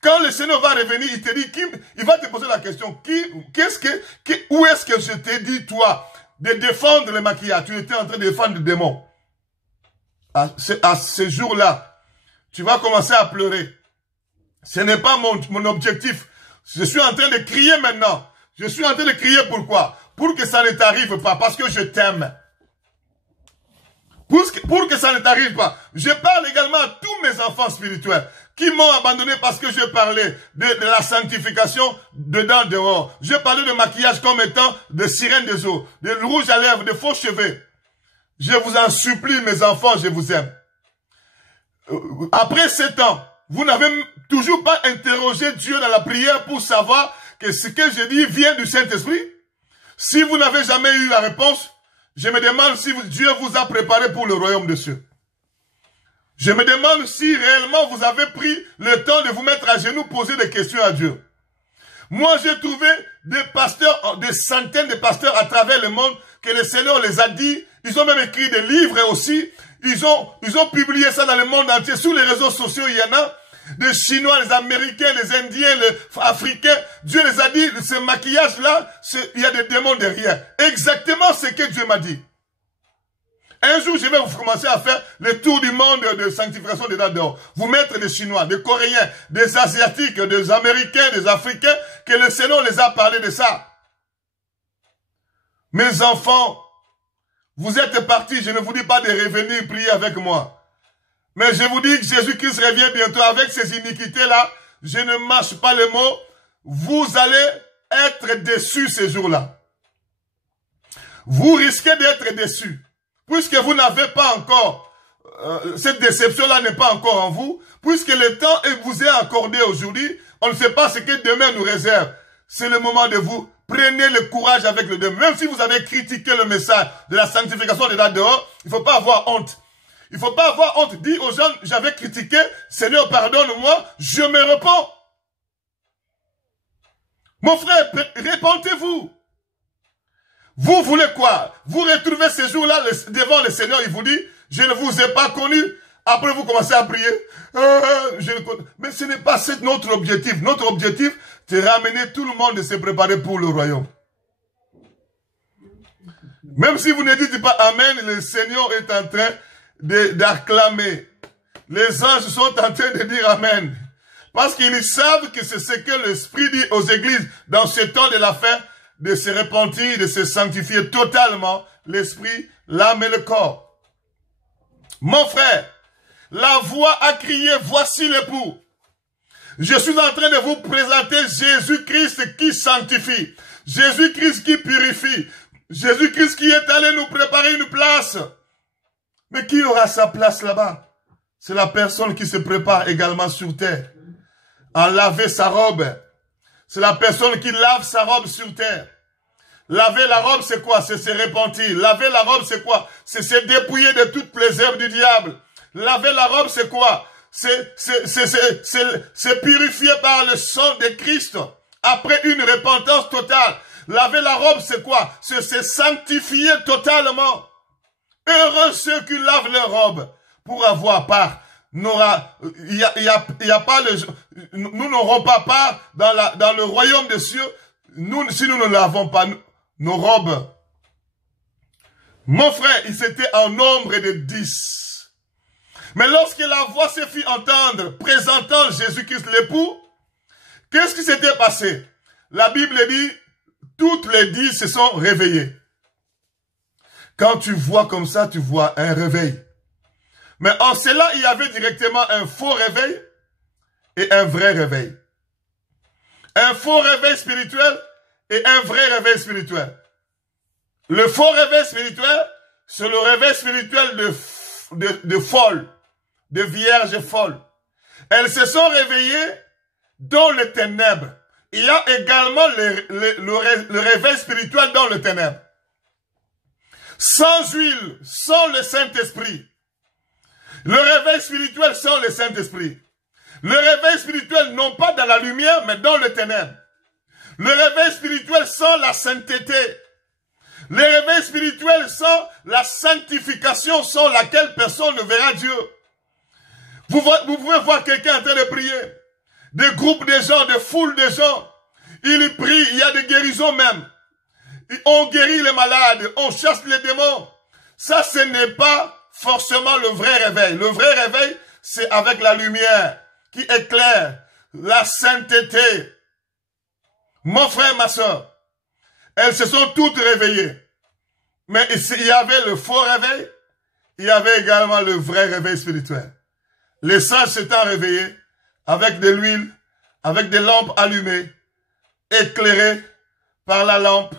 Quand le Seigneur va revenir, il te dit, il va te poser la question, où est-ce que je t'ai dit, toi, de défendre le maquillage? Tu étais en train de défendre le démon. À ce jour-là, tu vas commencer à pleurer. Ce n'est pas mon objectif. Je suis en train de crier maintenant. Je suis en train de crier pourquoi? Pour que ça ne t'arrive pas, parce que je t'aime. Pour que ça ne t'arrive pas. Je parle également à tous mes enfants spirituels qui m'ont abandonné parce que je parlais de la sanctification dedans, dehors. Je parlais de maquillage comme étant de sirène des eaux, de rouge à lèvres, de faux cheveux. Je vous en supplie, mes enfants, je vous aime. Après 7 ans, vous n'avez toujours pas interrogé Dieu dans la prière pour savoir que ce que je dis vient du Saint-Esprit? Si vous n'avez jamais eu la réponse, je me demande si Dieu vous a préparé pour le royaume de cieux. Je me demande si réellement vous avez pris le temps de vous mettre à genoux, poser des questions à Dieu. Moi, j'ai trouvé des pasteurs, des centaines de pasteurs à travers le monde que le Seigneur les a dit. Ils ont même écrit des livres aussi. Ils ont publié ça dans le monde entier. Sur les réseaux sociaux, il y en a. Les Chinois, les Américains, les Indiens, les Africains. Dieu les a dit, ce maquillage-là, il y a des démons derrière. Exactement ce que Dieu m'a dit. Un jour, je vais vous commencer à faire le tour du monde de sanctification dedans dehors. Vous mettre des Chinois, des Coréens, des Asiatiques, des Américains, des Africains, que le Seigneur les a parlé de ça. Mes enfants, vous êtes partis, je ne vous dis pas de revenir prier avec moi. Mais je vous dis que Jésus-Christ revient bientôt avec ces iniquités-là. Je ne mâche pas les mots. Vous allez être déçus ces jours-là. Vous risquez d'être déçus. Puisque vous n'avez pas encore, cette déception-là n'est pas encore en vous. Puisque le temps vous est accordé aujourd'hui, on ne sait pas ce que demain nous réserve. C'est le moment de vous. Prenez le courage avec le demain. Même si vous avez critiqué le message de la sanctification de là dehors, il ne faut pas avoir honte. Il ne faut pas avoir honte. Dis aux gens, j'avais critiqué, Seigneur, pardonne-moi, je me repens. Mon frère, répentez-vous. Vous voulez quoi? Vous retrouvez ces jours-là devant le Seigneur, il vous dit, je ne vous ai pas connu. Après, vous commencez à prier. Mais ce n'est pas notre objectif. Notre objectif, c'est ramener tout le monde et se préparer pour le royaume. Même si vous ne dites pas Amen, le Seigneur est en train d'acclamer. Les anges sont en train de dire Amen. Parce qu'ils savent que c'est ce que l'Esprit dit aux églises dans ce temps de la fin, de se repentir, de se sanctifier totalement, l'esprit, l'âme et le corps. Mon frère, la voix a crié, voici l'époux. Je suis en train de vous présenter Jésus-Christ qui sanctifie, Jésus-Christ qui purifie, Jésus-Christ qui est allé nous préparer une place. Mais qui aura sa place là-bas? C'est la personne qui se prépare également sur terre. En laver sa robe. C'est la personne qui lave sa robe sur terre. Laver la robe, c'est quoi? C'est se repentir. Laver la robe, c'est quoi? C'est se dépouiller de toutes les œuvres du diable. Laver la robe, c'est quoi? C'est purifier par le sang de Christ. Après une repentance totale. Laver la robe, c'est quoi? C'est se sanctifier totalement. Heureux ceux qui lavent leur robe pour avoir part. Nous n'aurons pas part dans le royaume des cieux si nous ne lavons pas nos robes. Mon frère, il s'était en nombre de 10. Mais lorsque la voix se fit entendre présentant Jésus-Christ l'époux, qu'est-ce qui s'était passé? La Bible dit, toutes les 10 se sont réveillées. Quand tu vois comme ça, tu vois un réveil. Mais en cela, il y avait directement un faux réveil et un vrai réveil. Un faux réveil spirituel et un vrai réveil spirituel. Le faux réveil spirituel, c'est le réveil spirituel de folles, de vierges folles. Elles se sont réveillées dans les ténèbres. Il y a également le réveil spirituel dans les ténèbres. Sans huile, sans le Saint-Esprit. Le réveil spirituel sans le Saint-Esprit. Le réveil spirituel non pas dans la lumière, mais dans le ténèbre. Le réveil spirituel sans la sainteté. Le réveil spirituel sans la sanctification sans laquelle personne ne verra Dieu. Vous pouvez voir quelqu'un en train de prier. Des groupes de gens, des foules de gens. Ils prient, il y a des guérisons même. On guérit les malades, on chasse les démons. Ça, ce n'est pas forcément le vrai réveil. Le vrai réveil, c'est avec la lumière qui éclaire, la sainteté. Mon frère, ma soeur, elles se sont toutes réveillées. Mais il y avait le faux réveil, il y avait également le vrai réveil spirituel. Les sages s'étant réveillés avec de l'huile, avec des lampes allumées, éclairées par la lampe.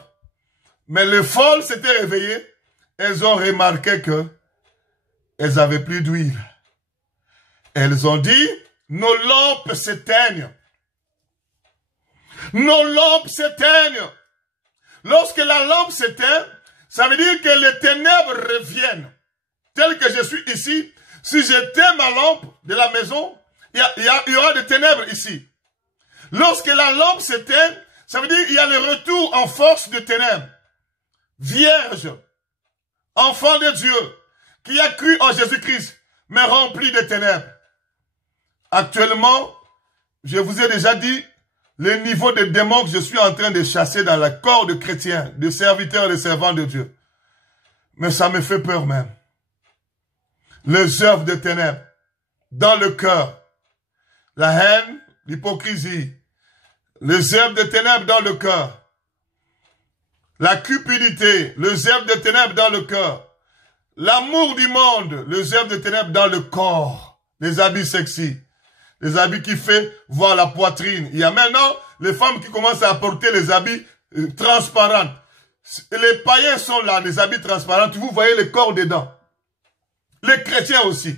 Mais les folles s'étaient réveillées, elles ont remarqué que elles n'avaient plus d'huile. Elles ont dit, nos lampes s'éteignent. Nos lampes s'éteignent. Lorsque la lampe s'éteint, ça veut dire que les ténèbres reviennent. Tel que je suis ici, si j'éteins ma lampe de la maison, il y aura des ténèbres ici. Lorsque la lampe s'éteint, ça veut dire qu'il y a le retour en force de ténèbres. Vierge, enfant de Dieu, qui a cru en Jésus-Christ, mais rempli de ténèbres. Actuellement, je vous ai déjà dit le niveau de démons que je suis en train de chasser dans le corps de chrétiens, de serviteurs et de servants de Dieu. Mais ça me fait peur même. Les œuvres de ténèbres dans le cœur, la haine, l'hypocrisie, les œuvres de ténèbres dans le cœur, la cupidité, les œuvres de ténèbres dans le cœur, l'amour du monde, les œuvres de ténèbres dans le corps, les habits sexy, les habits qui font voir la poitrine. Il y a maintenant les femmes qui commencent à porter les habits transparents. Les païens sont là, les habits transparents, vous voyez le corps dedans. Les chrétiens aussi,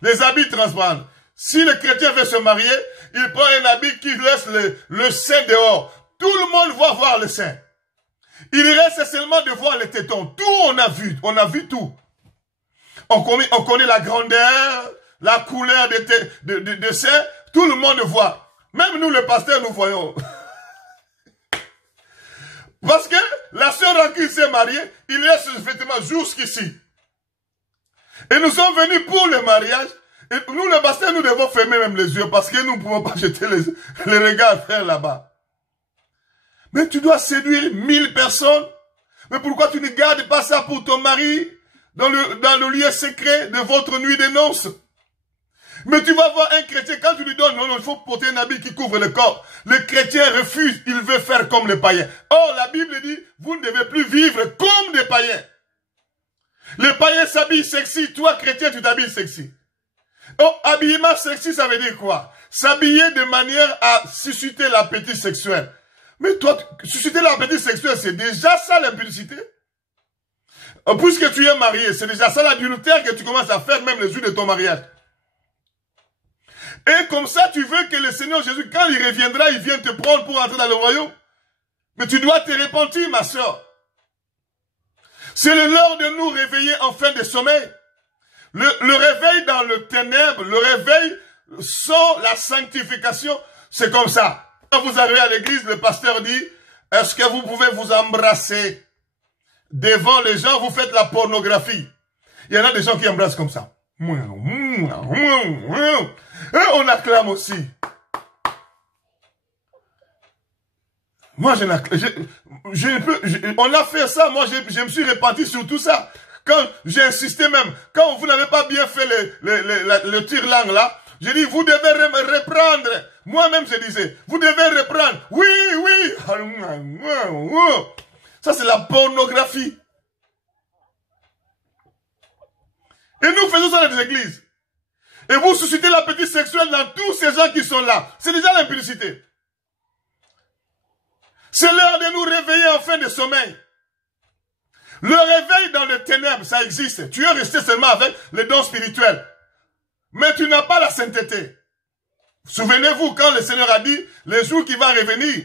les habits transparents. Si le chrétien veut se marier, il prend un habit qui laisse le sein dehors. Tout le monde va voir le sein. Il reste seulement de voir les tétons. Tout on a vu tout. On connaît la grandeur, la couleur de sein, tout le monde voit. Même nous, les pasteurs, nous voyons. Parce que la sœur qui s'est mariée, il laisse ses vêtements jusqu'ici. Et nous sommes venus pour le mariage. Et nous, les pasteurs, nous devons fermer même les yeux parce que nous ne pouvons pas jeter les regards vers là-bas. Mais tu dois séduire 1000 personnes. Mais pourquoi tu ne gardes pas ça pour ton mari dans le lieu secret de votre nuit de noces? Mais tu vas voir un chrétien, quand tu lui donnes, non, il faut porter un habit qui couvre le corps. Le chrétien refuse, il veut faire comme les païens. Or, la Bible dit, vous ne devez plus vivre comme des païens. Les païens s'habillent sexy, toi chrétien, tu t'habilles sexy. Oh, habillement sexy, ça veut dire quoi? S'habiller de manière à susciter l'appétit sexuel. Mais toi, susciter l'appétit sexuel, c'est déjà ça l'impudicité. Puisque tu es marié, c'est déjà ça l'adultère que tu commences à faire même le jour de ton mariage. Et comme ça, tu veux que le Seigneur Jésus, quand il reviendra, il vienne te prendre pour entrer dans le royaume. Mais tu dois te repentir, ma soeur. C'est l'heure de nous réveiller en fin de sommeil. Le réveil dans le ténèbre, le réveil sans la sanctification, c'est comme ça. Quand vous arrivez à l'église, le pasteur dit, est-ce que vous pouvez vous embrasser? Devant les gens, vous faites la pornographie. Il y en a des gens qui embrassent comme ça. Et on acclame aussi. Moi, on a fait ça, moi je me suis réparti sur tout ça. Quand j'ai insisté même, quand vous n'avez pas bien fait le tire-langue là, j'ai dit, vous devez reprendre. Moi-même, je disais, vous devez reprendre. Oui, oui. Ça, c'est la pornographie. Et nous faisons ça dans les églises. Et vous suscitez l'appétit sexuel dans tous ces gens qui sont là. C'est déjà l'impudicité. C'est l'heure de nous réveiller en fin de sommeil. Le réveil dans les ténèbres, ça existe. Tu es resté seulement avec les dons spirituels. Mais tu n'as pas la sainteté. Souvenez-vous quand le Seigneur a dit, le jour qui va revenir,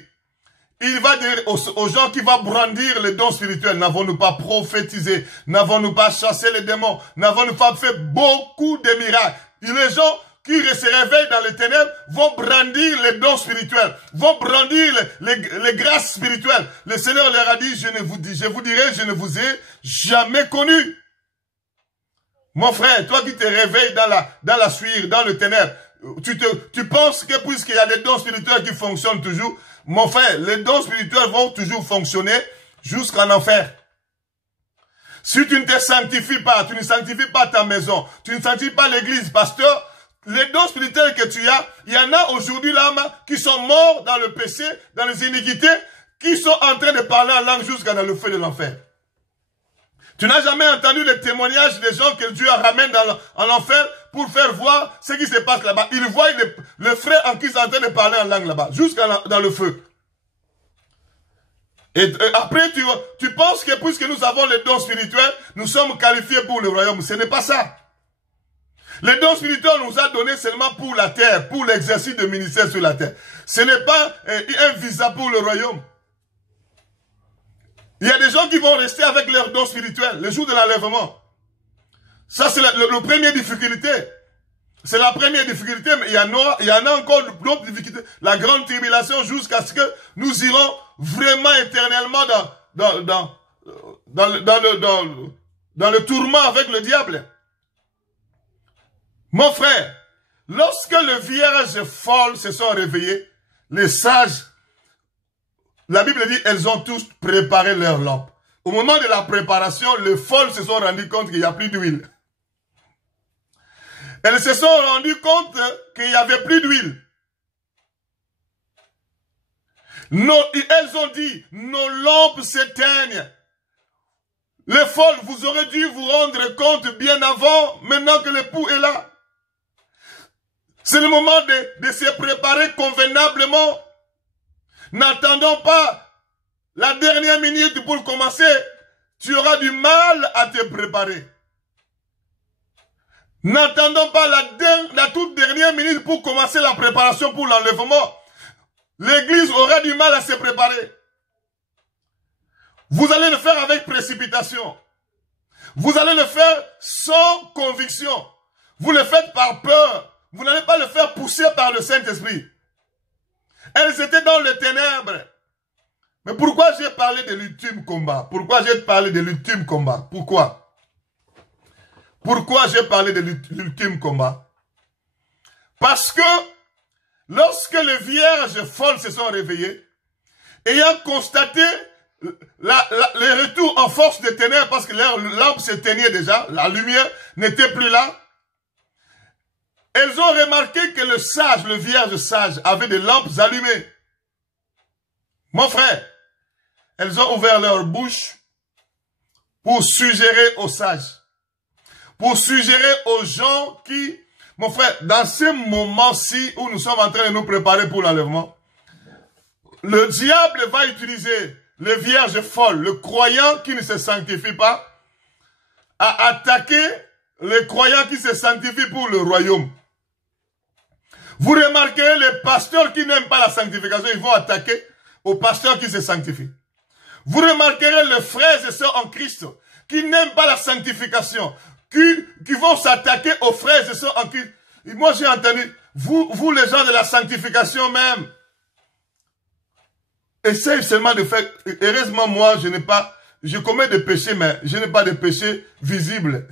il va dire aux gens qui vont brandir les dons spirituels, n'avons-nous pas prophétisé, n'avons-nous pas chassé les démons, n'avons-nous pas fait beaucoup de miracles. Et les gens qui se réveillent dans les ténèbres vont brandir les dons spirituels, vont brandir les grâces spirituelles. Le Seigneur leur a dit, je vous dirai, je ne vous ai jamais connu. Mon frère, toi qui te réveilles dans la suire, dans le ténèbre, tu penses que puisqu'il y a des dons spirituels qui fonctionnent toujours, mon frère, les dons spirituels vont toujours fonctionner jusqu'en enfer. Si tu ne te sanctifies pas, tu ne sanctifies pas ta maison, tu ne sanctifies pas l'église, pasteur, les dons spirituels que tu as, il y en a aujourd'hui là qui sont morts dans le péché, dans les iniquités, qui sont en train de parler en langue jusqu'à dans le feu de l'enfer. Tu n'as jamais entendu les témoignages des gens que Dieu ramène en enfer pour faire voir ce qui se passe là-bas. Ils voient le frère en qui ils sont en train de parler en langue là-bas, jusqu'à dans le feu. Et après, tu penses que puisque nous avons les dons spirituels, nous sommes qualifiés pour le royaume. Ce n'est pas ça. Les dons spirituels nous a donné seulement pour la terre, pour l'exercice de ministère sur la terre. Ce n'est pas un visa pour le royaume. Il y a des gens qui vont rester avec leurs dons spirituels le jour de l'enlèvement. Ça, c'est la première difficulté. C'est la première difficulté, mais il y en a encore d'autres difficultés. La grande tribulation jusqu'à ce que nous irons vraiment éternellement dans le tourment avec le diable. Mon frère, lorsque les vierges folles se sont réveillées, les sages, la Bible dit, elles ont tous préparé leur lampe. Au moment de la préparation, les folles se sont rendues compte qu'il n'y a plus d'huile. Elles se sont rendues compte qu'il n'y avait plus d'huile. Elles ont dit, nos lampes s'éteignent. Les folles, vous aurez dû vous rendre compte bien avant, maintenant que l'époux est là. C'est le moment de se préparer convenablement. N'attendons pas la dernière minute pour commencer. Tu auras du mal à te préparer. N'attendons pas la toute dernière minute pour commencer la préparation pour l'enlèvement. L'église aura du mal à se préparer. Vous allez le faire avec précipitation. Vous allez le faire sans conviction. Vous le faites par peur. Vous n'allez pas le faire pousser par le Saint-Esprit. Elles étaient dans les ténèbres. Mais pourquoi j'ai parlé de l'ultime combat? Pourquoi j'ai parlé de l'ultime combat? Pourquoi? Pourquoi j'ai parlé de l'ultime combat? Parce que lorsque les vierges folles se sont réveillées, ayant constaté le retour en force des ténèbres, parce que leur lampe s'éteignait déjà, la lumière n'était plus là, elles ont remarqué que le sage, le vierge sage, avait des lampes allumées. Mon frère, elles ont ouvert leur bouche pour suggérer aux sages, pour suggérer aux gens qui, mon frère, dans ce moment-ci où nous sommes en train de nous préparer pour l'enlèvement, le diable va utiliser les vierges folles, le croyant qui ne se sanctifie pas, à attaquer les croyants qui se sanctifient pour le royaume. Vous remarquez, les pasteurs qui n'aiment pas la sanctification, ils vont attaquer aux pasteurs qui se sanctifient. Vous remarquerez les frères et sœurs en Christ qui n'aiment pas la sanctification, qui vont s'attaquer aux frères et sœurs en Christ. Et moi, j'ai entendu, vous les gens de la sanctification même, essayez seulement de faire, heureusement moi, je commets des péchés, mais je n'ai pas de péchés visibles.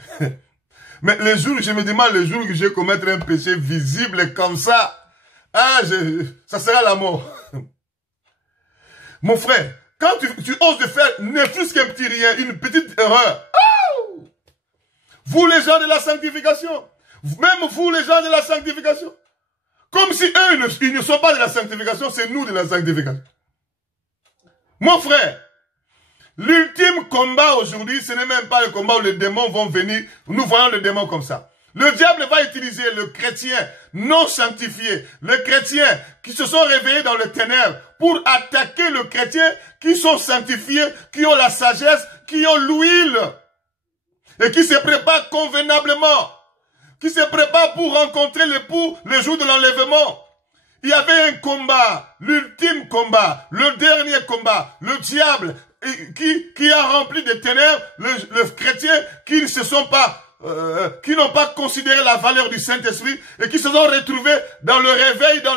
Mais les jours, je me demande, les jours que je vais commettre un péché visible comme ça, ça sera la mort. Mon frère, quand tu oses de faire ne plus qu'un petit rien, une petite erreur, vous les gens de la sanctification, même vous les gens de la sanctification, comme si eux, ils ne sont pas de la sanctification, c'est nous de la sanctification. Mon frère, l'ultime combat aujourd'hui, ce n'est même pas le combat où les démons vont venir, nous voyons le démon comme ça. Le diable va utiliser le chrétien non sanctifié, le chrétien qui se sont réveillés dans le ténèbres pour attaquer le chrétien qui sont sanctifiés, qui ont la sagesse, qui ont l'huile et qui se préparent convenablement, qui se préparent pour rencontrer l'époux le jour de l'enlèvement. Il y avait un combat, l'ultime combat, le dernier combat, le diable qui a rempli de ténèbres le chrétien qui ne se sont pas, qui n'ont pas considéré la valeur du Saint-Esprit et qui se sont retrouvés dans le réveil, dans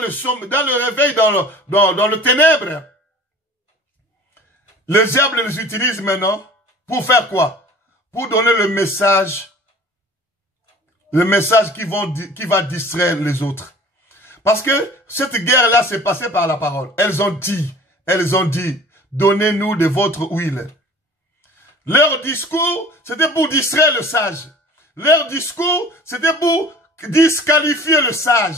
le ténèbre. Le diable les utilise maintenant pour faire quoi? Pour donner le message qui va distraire les autres. Parce que cette guerre-là s'est passée par la parole. Elles ont dit, donnez-nous de votre huile. Leur discours, c'était pour distraire le sage. Leur discours, c'était pour disqualifier le sage.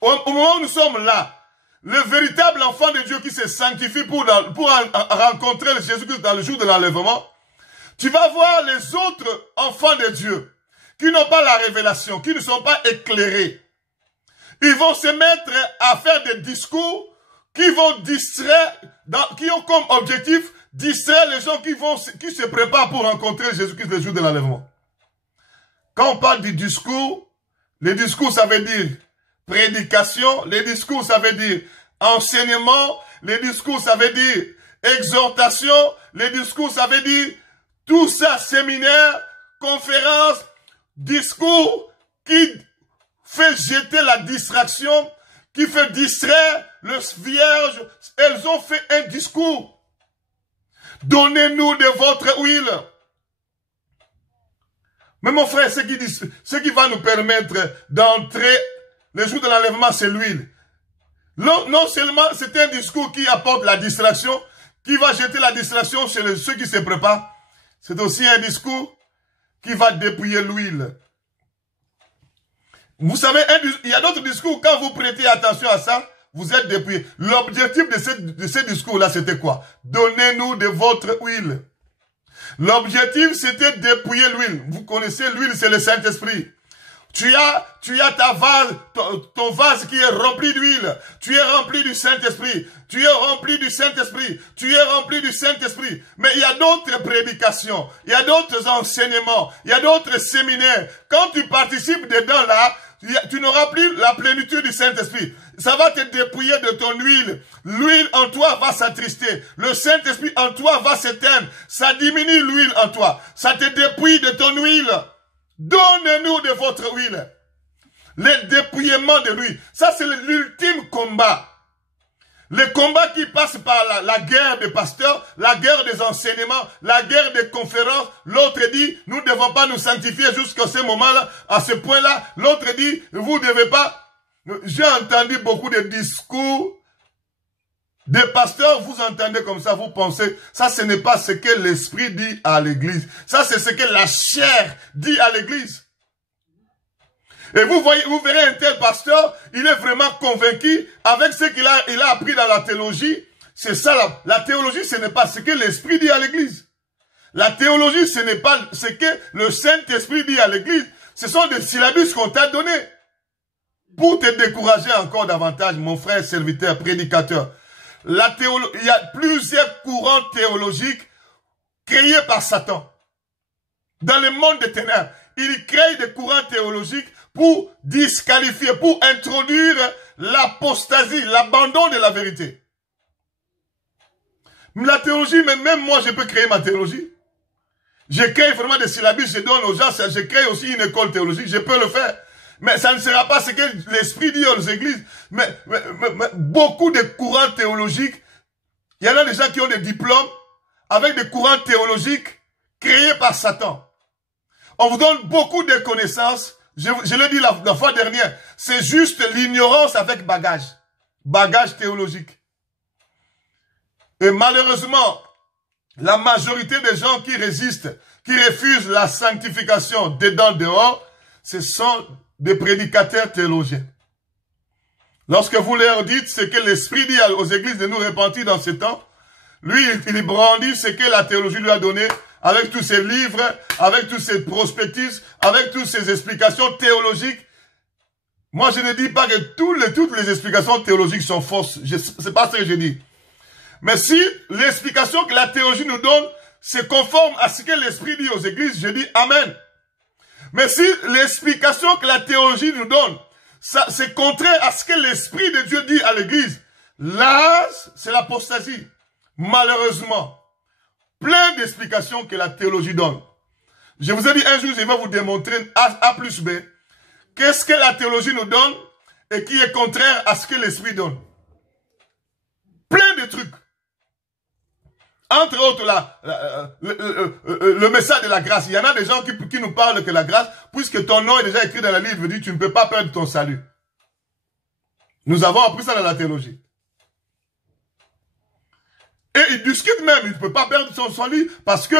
Au moment où nous sommes là, le véritable enfant de Dieu qui se sanctifie pour rencontrer Jésus-Christ dans le jour de l'enlèvement, tu vas voir les autres enfants de Dieu qui n'ont pas la révélation, qui ne sont pas éclairés. Ils vont se mettre à faire des discours qui vont distraire, qui ont comme objectif distraire les gens qui se préparent pour rencontrer Jésus-Christ le jour de l'enlèvement. Quand on parle du discours, les discours ça veut dire prédication, les discours ça veut dire enseignement, les discours ça veut dire exhortation, les discours ça veut dire tout ça, séminaire, conférence, discours qui fait jeter la distraction, qui fait distraire les vierges. Elles ont fait un discours. Donnez-nous de votre huile. Mais mon frère, ce qui va nous permettre d'entrer le jour de l'enlèvement, c'est l'huile. Non seulement c'est un discours qui apporte la distraction, qui va jeter la distraction chez ceux qui se préparent, c'est aussi un discours qui va dépouiller l'huile. Vous savez, il y a d'autres discours, quand vous prêtez attention à ça, vous êtes dépouillé. L'objectif de ce discours-là, c'était quoi? Donnez-nous de votre huile. L'objectif, c'était dépouiller l'huile. Vous connaissez l'huile, c'est le Saint-Esprit. Tu as ton vase qui est rempli d'huile. Tu es rempli du Saint-Esprit. Tu es rempli du Saint-Esprit. Tu es rempli du Saint-Esprit. Mais il y a d'autres prédications. Il y a d'autres enseignements. Il y a d'autres séminaires. Quand tu participes dedans là, tu n'auras plus la plénitude du Saint-Esprit. Ça va te dépouiller de ton huile. L'huile en toi va s'attrister. Le Saint-Esprit en toi va s'éteindre. Ça diminue l'huile en toi. Ça te dépouille de ton huile. Donnez-nous de votre huile. Le dépouillement de l'huile. Ça, c'est l'ultime combat. Le combat qui passe par la guerre des pasteurs, la guerre des enseignements, la guerre des conférences. L'autre dit, nous ne devons pas nous sanctifier jusqu'à ce moment-là, à ce point-là. L'autre dit, vous ne devez pas. J'ai entendu beaucoup de discours des pasteurs, vous entendez comme ça, vous pensez, ça ce n'est pas ce que l'esprit dit à l'église. Ça c'est ce que la chair dit à l'église. Et vous verrez un tel pasteur, il est vraiment convaincu avec ce qu'il a appris dans la théologie. C'est ça, la théologie, ce n'est pas ce que l'Esprit dit à l'Église. La théologie, ce n'est pas ce que le Saint-Esprit dit à l'Église. Ce sont des syllabus qu'on t'a donnés. Pour te décourager encore davantage, mon frère, serviteur, prédicateur. Il y a plusieurs courants théologiques créés par Satan. Dans le monde des ténèbres, il crée des courants théologiques pour disqualifier, pour introduire l'apostasie, l'abandon de la vérité. La théologie, même moi, je peux créer ma théologie. Je crée vraiment des syllabus, je donne aux gens, je crée aussi une école théologique, je peux le faire. Mais ça ne sera pas ce que l'Esprit dit aux églises. Mais beaucoup de courants théologiques, il y en a des gens qui ont des diplômes avec des courants théologiques créés par Satan. On vous donne beaucoup de connaissances. Je l'ai dit la fois dernière. C'est juste l'ignorance avec bagage. Bagage théologique. Et malheureusement, la majorité des gens qui résistent, qui refusent la sanctification dedans, dehors, ce sont des prédicateurs théologiens. Lorsque vous leur dites ce que l'Esprit dit aux églises de nous repentir dans ce temps, lui, il brandit ce que la théologie lui a donné, avec tous ses livres, avec tous ses prospectus, avec toutes ses explications théologiques. Moi, je ne dis pas que toutes les explications théologiques sont fausses. C'est pas ce que je dis. Mais si l'explication que la théologie nous donne se conforme à ce que l'Esprit dit aux églises, je dis Amen. Mais si l'explication que la théologie nous donne, c'est contraire à ce que l'Esprit de Dieu dit à l'église, là, c'est l'apostasie. Malheureusement, plein d'explications que la théologie donne. Je vous ai dit un jour, je vais vous démontrer A plus B, qu'est-ce que la théologie nous donne et qui est contraire à ce que l'Esprit donne. Plein de trucs. Entre autres, le message de la grâce. Il y en a des gens qui nous parlent que la grâce, puisque ton nom est déjà écrit dans la livre, dit tu ne peux pas perdre ton salut. Nous avons appris ça dans la théologie. Et ils discutent même, il ne peut pas perdre son salut parce que,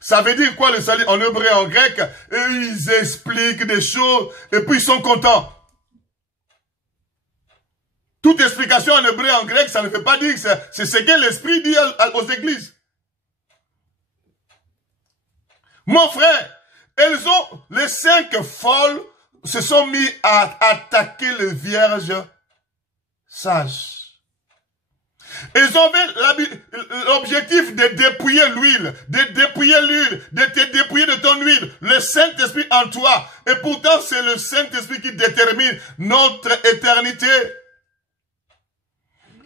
ça veut dire quoi le salut en hébreu et en grec, et ils expliquent des choses, et puis ils sont contents. Toute explication en hébreu et en grec, ça ne veut pas dire que c'est ce que l'Esprit dit aux églises. Mon frère, les 5 folles se sont mis à attaquer les vierges sages. Ils avaient l'objectif de dépouiller l'huile, de te dépouiller de ton huile, le Saint-Esprit en toi. Et pourtant, c'est le Saint-Esprit qui détermine notre éternité.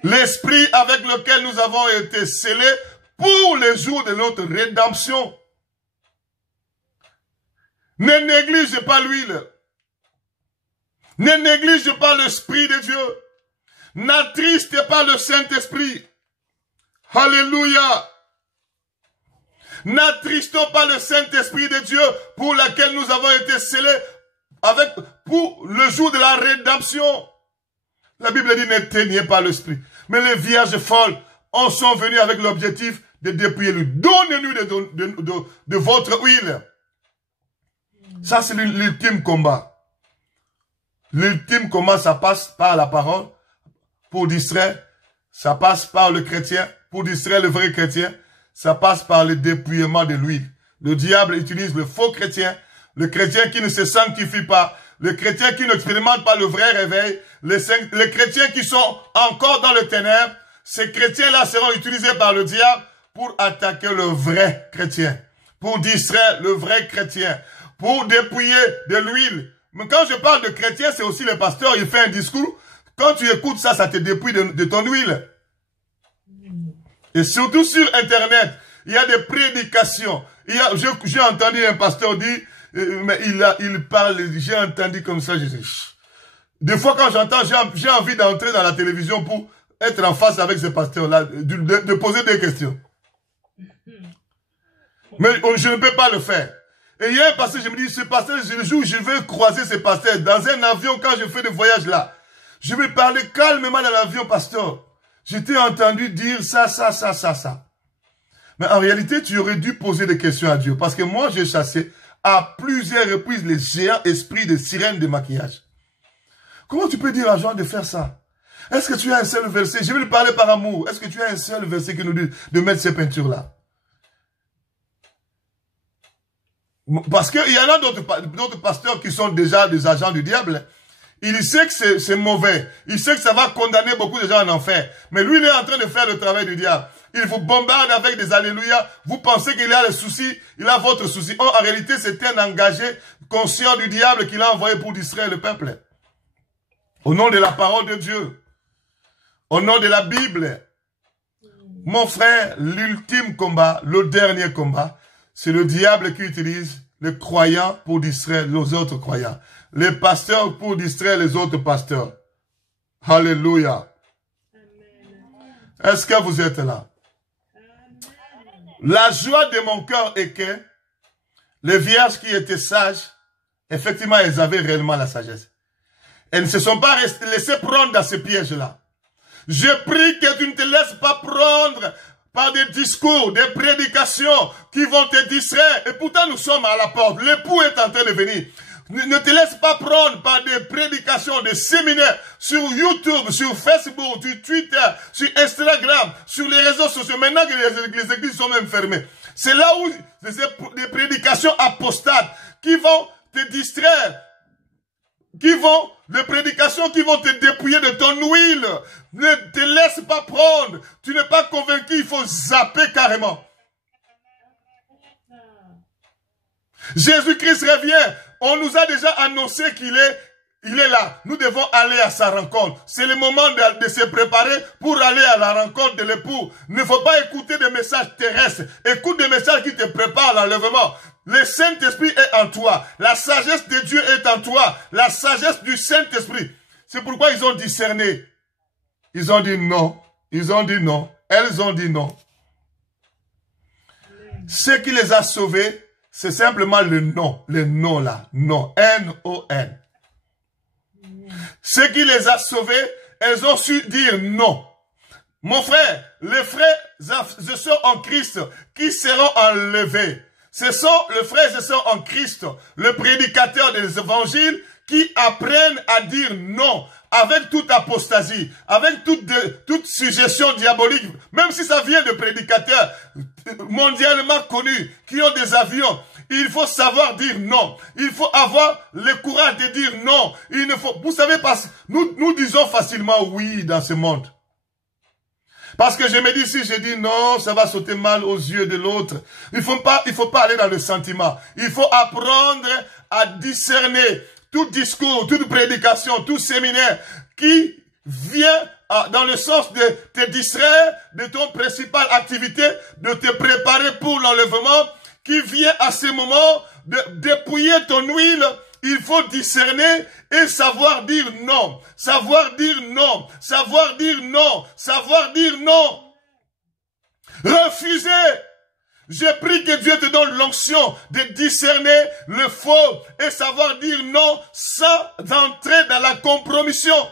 L'Esprit avec lequel nous avons été scellés pour les jours de notre rédemption. Ne néglige pas l'huile. Ne néglige pas l'Esprit de Dieu. N'attriste pas le Saint-Esprit. Alléluia. N'attristons pas le Saint-Esprit de Dieu pour lequel nous avons été scellés pour le jour de la rédemption. La Bible dit n'éteignez pas l'Esprit. Mais les vierges folles sont venues avec l'objectif de dépouiller l'huile. Donnez-nous de votre huile. Ça, c'est l'ultime combat. L'ultime combat, ça passe par la parole pour distraire. Ça passe par le chrétien pour distraire le vrai chrétien. Ça passe par le dépouillement de l'huile. Le diable utilise le faux chrétien, le chrétien qui ne se sanctifie pas, le chrétien qui n'expérimente pas le vrai réveil, les chrétiens qui sont encore dans le ténèbre. Ces chrétiens-là seront utilisés par le diable pour attaquer le vrai chrétien, pour distraire le vrai chrétien, pour dépouiller de l'huile. Mais quand je parle de chrétien, c'est aussi le pasteur, il fait un discours. Quand tu écoutes ça, ça te dépouille de ton huile. Et surtout sur Internet, il y a des prédications. J'ai entendu un pasteur dire, mais il parle, j'ai entendu comme ça, je dis, des fois quand j'entends, j'ai envie d'entrer dans la télévision pour être en face avec ce pasteur-là, de poser des questions. Mais je ne peux pas le faire. Et il y a un pasteur, je me dis, ce pasteur, le jour où je vais croiser ce pasteur, dans un avion, quand je fais des voyages là, je vais parler calmement dans l'avion, pasteur. Je t'ai entendu dire ça. Mais en réalité, tu aurais dû poser des questions à Dieu. Parce que moi, j'ai chassé à plusieurs reprises les géants esprits de sirènes de maquillage. Comment tu peux dire à Jean de faire ça? Est-ce que tu as un seul verset? Je vais lui parler par amour. Est-ce que tu as un seul verset qui nous dit de mettre ces peintures-là? Parce qu'il y en a d'autres pasteurs qui sont déjà des agents du diable. Il sait que c'est mauvais. Il sait que ça va condamner beaucoup de gens en enfer. Mais lui, il est en train de faire le travail du diable. Il vous bombarde avec des alléluia. Vous pensez qu'il a le souci. Il a votre souci. Oh, en réalité, c'est un engagé conscient du diable qu'il a envoyé pour distraire le peuple. Au nom de la parole de Dieu. Au nom de la Bible. Mon frère, l'ultime combat, le dernier combat, c'est le diable qui utilise les croyants pour distraire les autres croyants. Les pasteurs pour distraire les autres pasteurs. Alléluia. Est-ce que vous êtes là? La joie de mon cœur est que les vierges qui étaient sages, effectivement, elles avaient réellement la sagesse. Elles ne se sont pas laissées prendre dans ce piège-là. Je prie que tu ne te laisses pas prendre par des discours, des prédications qui vont te distraire. Et pourtant, nous sommes à la porte. L'époux est en train de venir. Ne te laisse pas prendre par des prédications, des séminaires sur YouTube, sur Facebook, sur Twitter, sur Instagram, sur les réseaux sociaux. Maintenant que les églises sont même fermées. C'est là où des prédications apostates qui vont te distraire, des prédications qui vont te dépouiller de ton huile. Ne te laisse pas prendre. Tu n'es pas convaincu, il faut zapper carrément. Jésus-Christ revient. On nous a déjà annoncé qu'il est là. Nous devons aller à sa rencontre. C'est le moment de se préparer pour aller à la rencontre de l'époux. Il ne faut pas écouter des messages terrestres. Écoute des messages qui te préparent à l'enlèvement. Le Saint-Esprit est en toi. La sagesse de Dieu est en toi. La sagesse du Saint-Esprit. C'est pourquoi ils ont discerné. Ils ont dit non. Ils ont dit non. Elles ont dit non. Ce qui les a sauvés, c'est simplement le nom. Le nom là. Non. N-O-N. Ce qui les a sauvés, elles ont su dire non. Mon frère, les frères et sœurs en Christ qui seront enlevés, ce sont les frères et sœurs en Christ, le prédicateur des évangiles, qui apprennent à dire non avec toute apostasie, avec toute suggestion diabolique, même si ça vient de prédicateurs mondialement connus, qui ont des avions. Il faut savoir dire non. Il faut avoir le courage de dire non. Il ne faut, vous savez, nous disons facilement oui dans ce monde. Parce que je me dis, si je dis non, ça va sauter mal aux yeux de l'autre. Il faut pas aller dans le sentiment. Il faut apprendre à discerner tout discours, toute prédication, tout séminaire qui vient dans le sens de te distraire de ton principale activité, de te préparer pour l'enlèvement, qui vient à ce moment de dépouiller ton huile. Il faut discerner et savoir dire non. Savoir dire non. Savoir dire non. Savoir dire non. Refuser. Je prie que Dieu te donne l'onction de discerner le faux et savoir dire non sans entrer dans la compromission.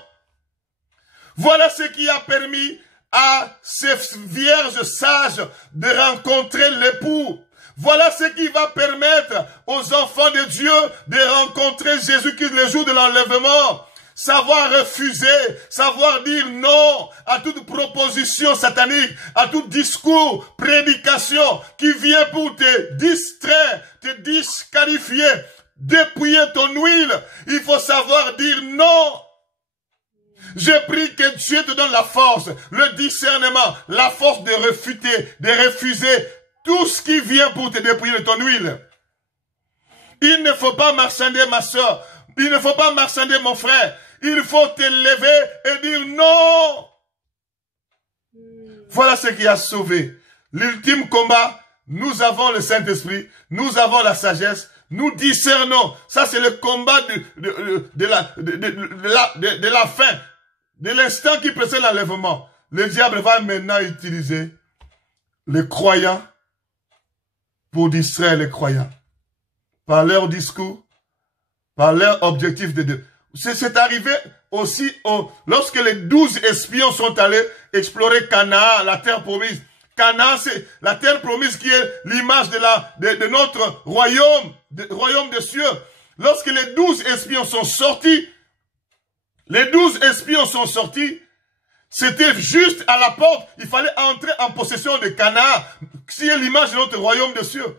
Voilà ce qui a permis à ces vierges sages de rencontrer l'époux. Voilà ce qui va permettre aux enfants de Dieu de rencontrer Jésus-Christ le jour de l'enlèvement. Savoir refuser, savoir dire non à toute proposition satanique, à tout discours, prédication qui vient pour te distraire, te disqualifier, dépouiller ton huile. Il faut savoir dire non. Je prie que Dieu te donne la force, le discernement, la force de refuter, de refuser tout ce qui vient pour te dépouiller de ton huile. Il ne faut pas marchander, ma soeur. Il ne faut pas marchander, mon frère. Il faut te lever et dire non. Voilà ce qui a sauvé. L'ultime combat, nous avons le Saint-Esprit, nous avons la sagesse, nous discernons. Ça, c'est le combat de la fin, de l'instant qui précède l'enlèvement. Le diable va maintenant utiliser les croyants pour distraire les croyants. Par leur discours, par leur objectif de Dieu. C'est arrivé aussi lorsque les 12 espions sont allés explorer Canaan, la terre promise. Canaan, c'est la terre promise qui est l'image de notre royaume, royaume des cieux. Lorsque les 12 espions sont sortis, c'était juste à la porte, il fallait entrer en possession de Canaan, qui est l'image de notre royaume des cieux.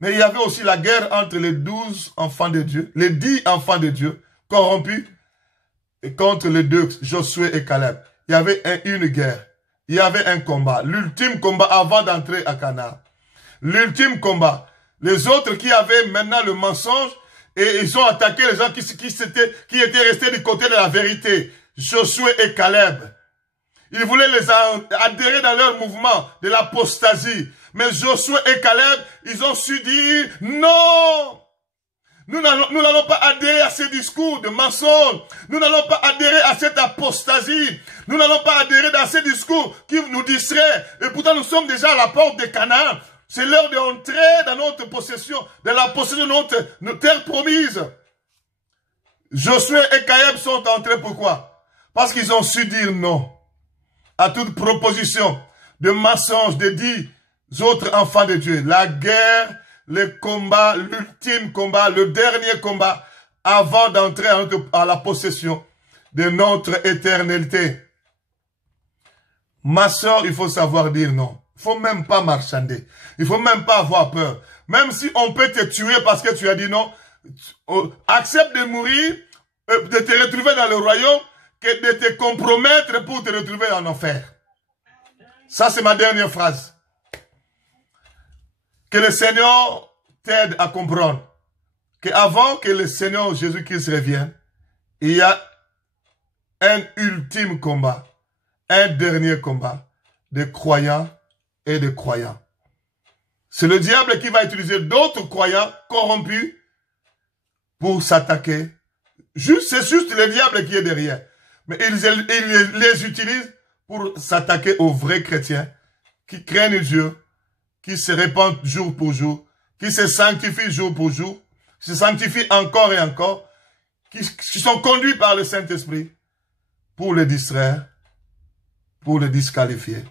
Mais il y avait aussi la guerre entre les 12 enfants de Dieu, les 10 enfants de Dieu, corrompus, et contre les 2, Josué et Caleb. Il y avait une guerre. Il y avait un combat. L'ultime combat avant d'entrer à Canaan. L'ultime combat. Les autres qui avaient maintenant le mensonge, et ils ont attaqué les gens qui étaient restés du côté de la vérité. Josué et Caleb. Ils voulaient les adhérer dans leur mouvement de l'apostasie. Mais Josué et Caleb, ils ont su dire non. Nous n'allons pas adhérer à ces discours de mensonges. Nous n'allons pas adhérer à cette apostasie. Nous n'allons pas adhérer à ces discours qui nous distraient. Et pourtant, nous sommes déjà à la porte de Canaan. C'est l'heure d'entrer dans notre possession, de la possession de notre terre promise. Josué et Caleb sont entrés pourquoi? Parce qu'ils ont su dire non à toute proposition de mensonges de 10 autres enfants de Dieu. La guerre, le combat, l'ultime combat, le dernier combat avant d'entrer à la possession de notre éternité. Ma soeur, il faut savoir dire non. Il faut même pas marchander. Il faut même pas avoir peur. Même si on peut te tuer parce que tu as dit non, accepte de mourir, de te retrouver dans le royaume, que de te compromettre pour te retrouver en enfer. Ça, c'est ma dernière phrase. Que le Seigneur t'aide à comprendre qu'avant que le Seigneur Jésus-Christ revienne, il y a un ultime combat, un dernier combat de croyants et de croyants. C'est le diable qui va utiliser d'autres croyants corrompus pour s'attaquer. C'est juste le diable qui est derrière. Mais il les utilise pour s'attaquer aux vrais chrétiens qui craignent Dieu, qui se répandent jour pour jour, qui se sanctifient jour pour jour, qui se sanctifient encore et encore, qui sont conduits par le Saint-Esprit pour les distraire, pour les disqualifier.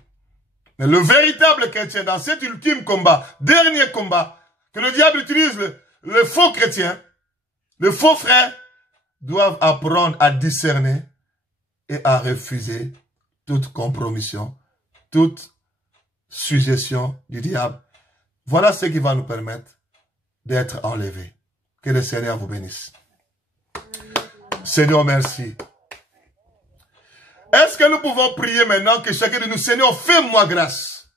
Mais le véritable chrétien, dans cet ultime combat, dernier combat, que le diable utilise, le faux chrétien, le faux frère, doivent apprendre à discerner et à refuser toute compromission, toute suggestion du diable. Voilà ce qui va nous permettre d'être enlevés. Que le Seigneur vous bénisse. Seigneur, merci. Est-ce que nous pouvons prier maintenant que chacun de nous, Seigneur, fais-moi grâce.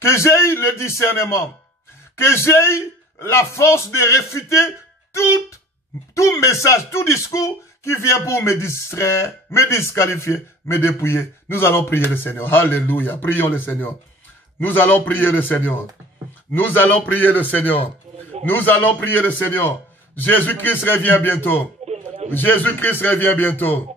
Que j'aie le discernement. Que j'aie la force de réfuter tout message, tout discours qui vient pour me distraire, me disqualifier, me dépouiller. Nous allons prier le Seigneur. Alléluia. Prions le Seigneur. Nous allons prier le Seigneur. Nous allons prier le Seigneur. Nous allons prier le Seigneur. Jésus-Christ revient bientôt. Jésus-Christ revient bientôt.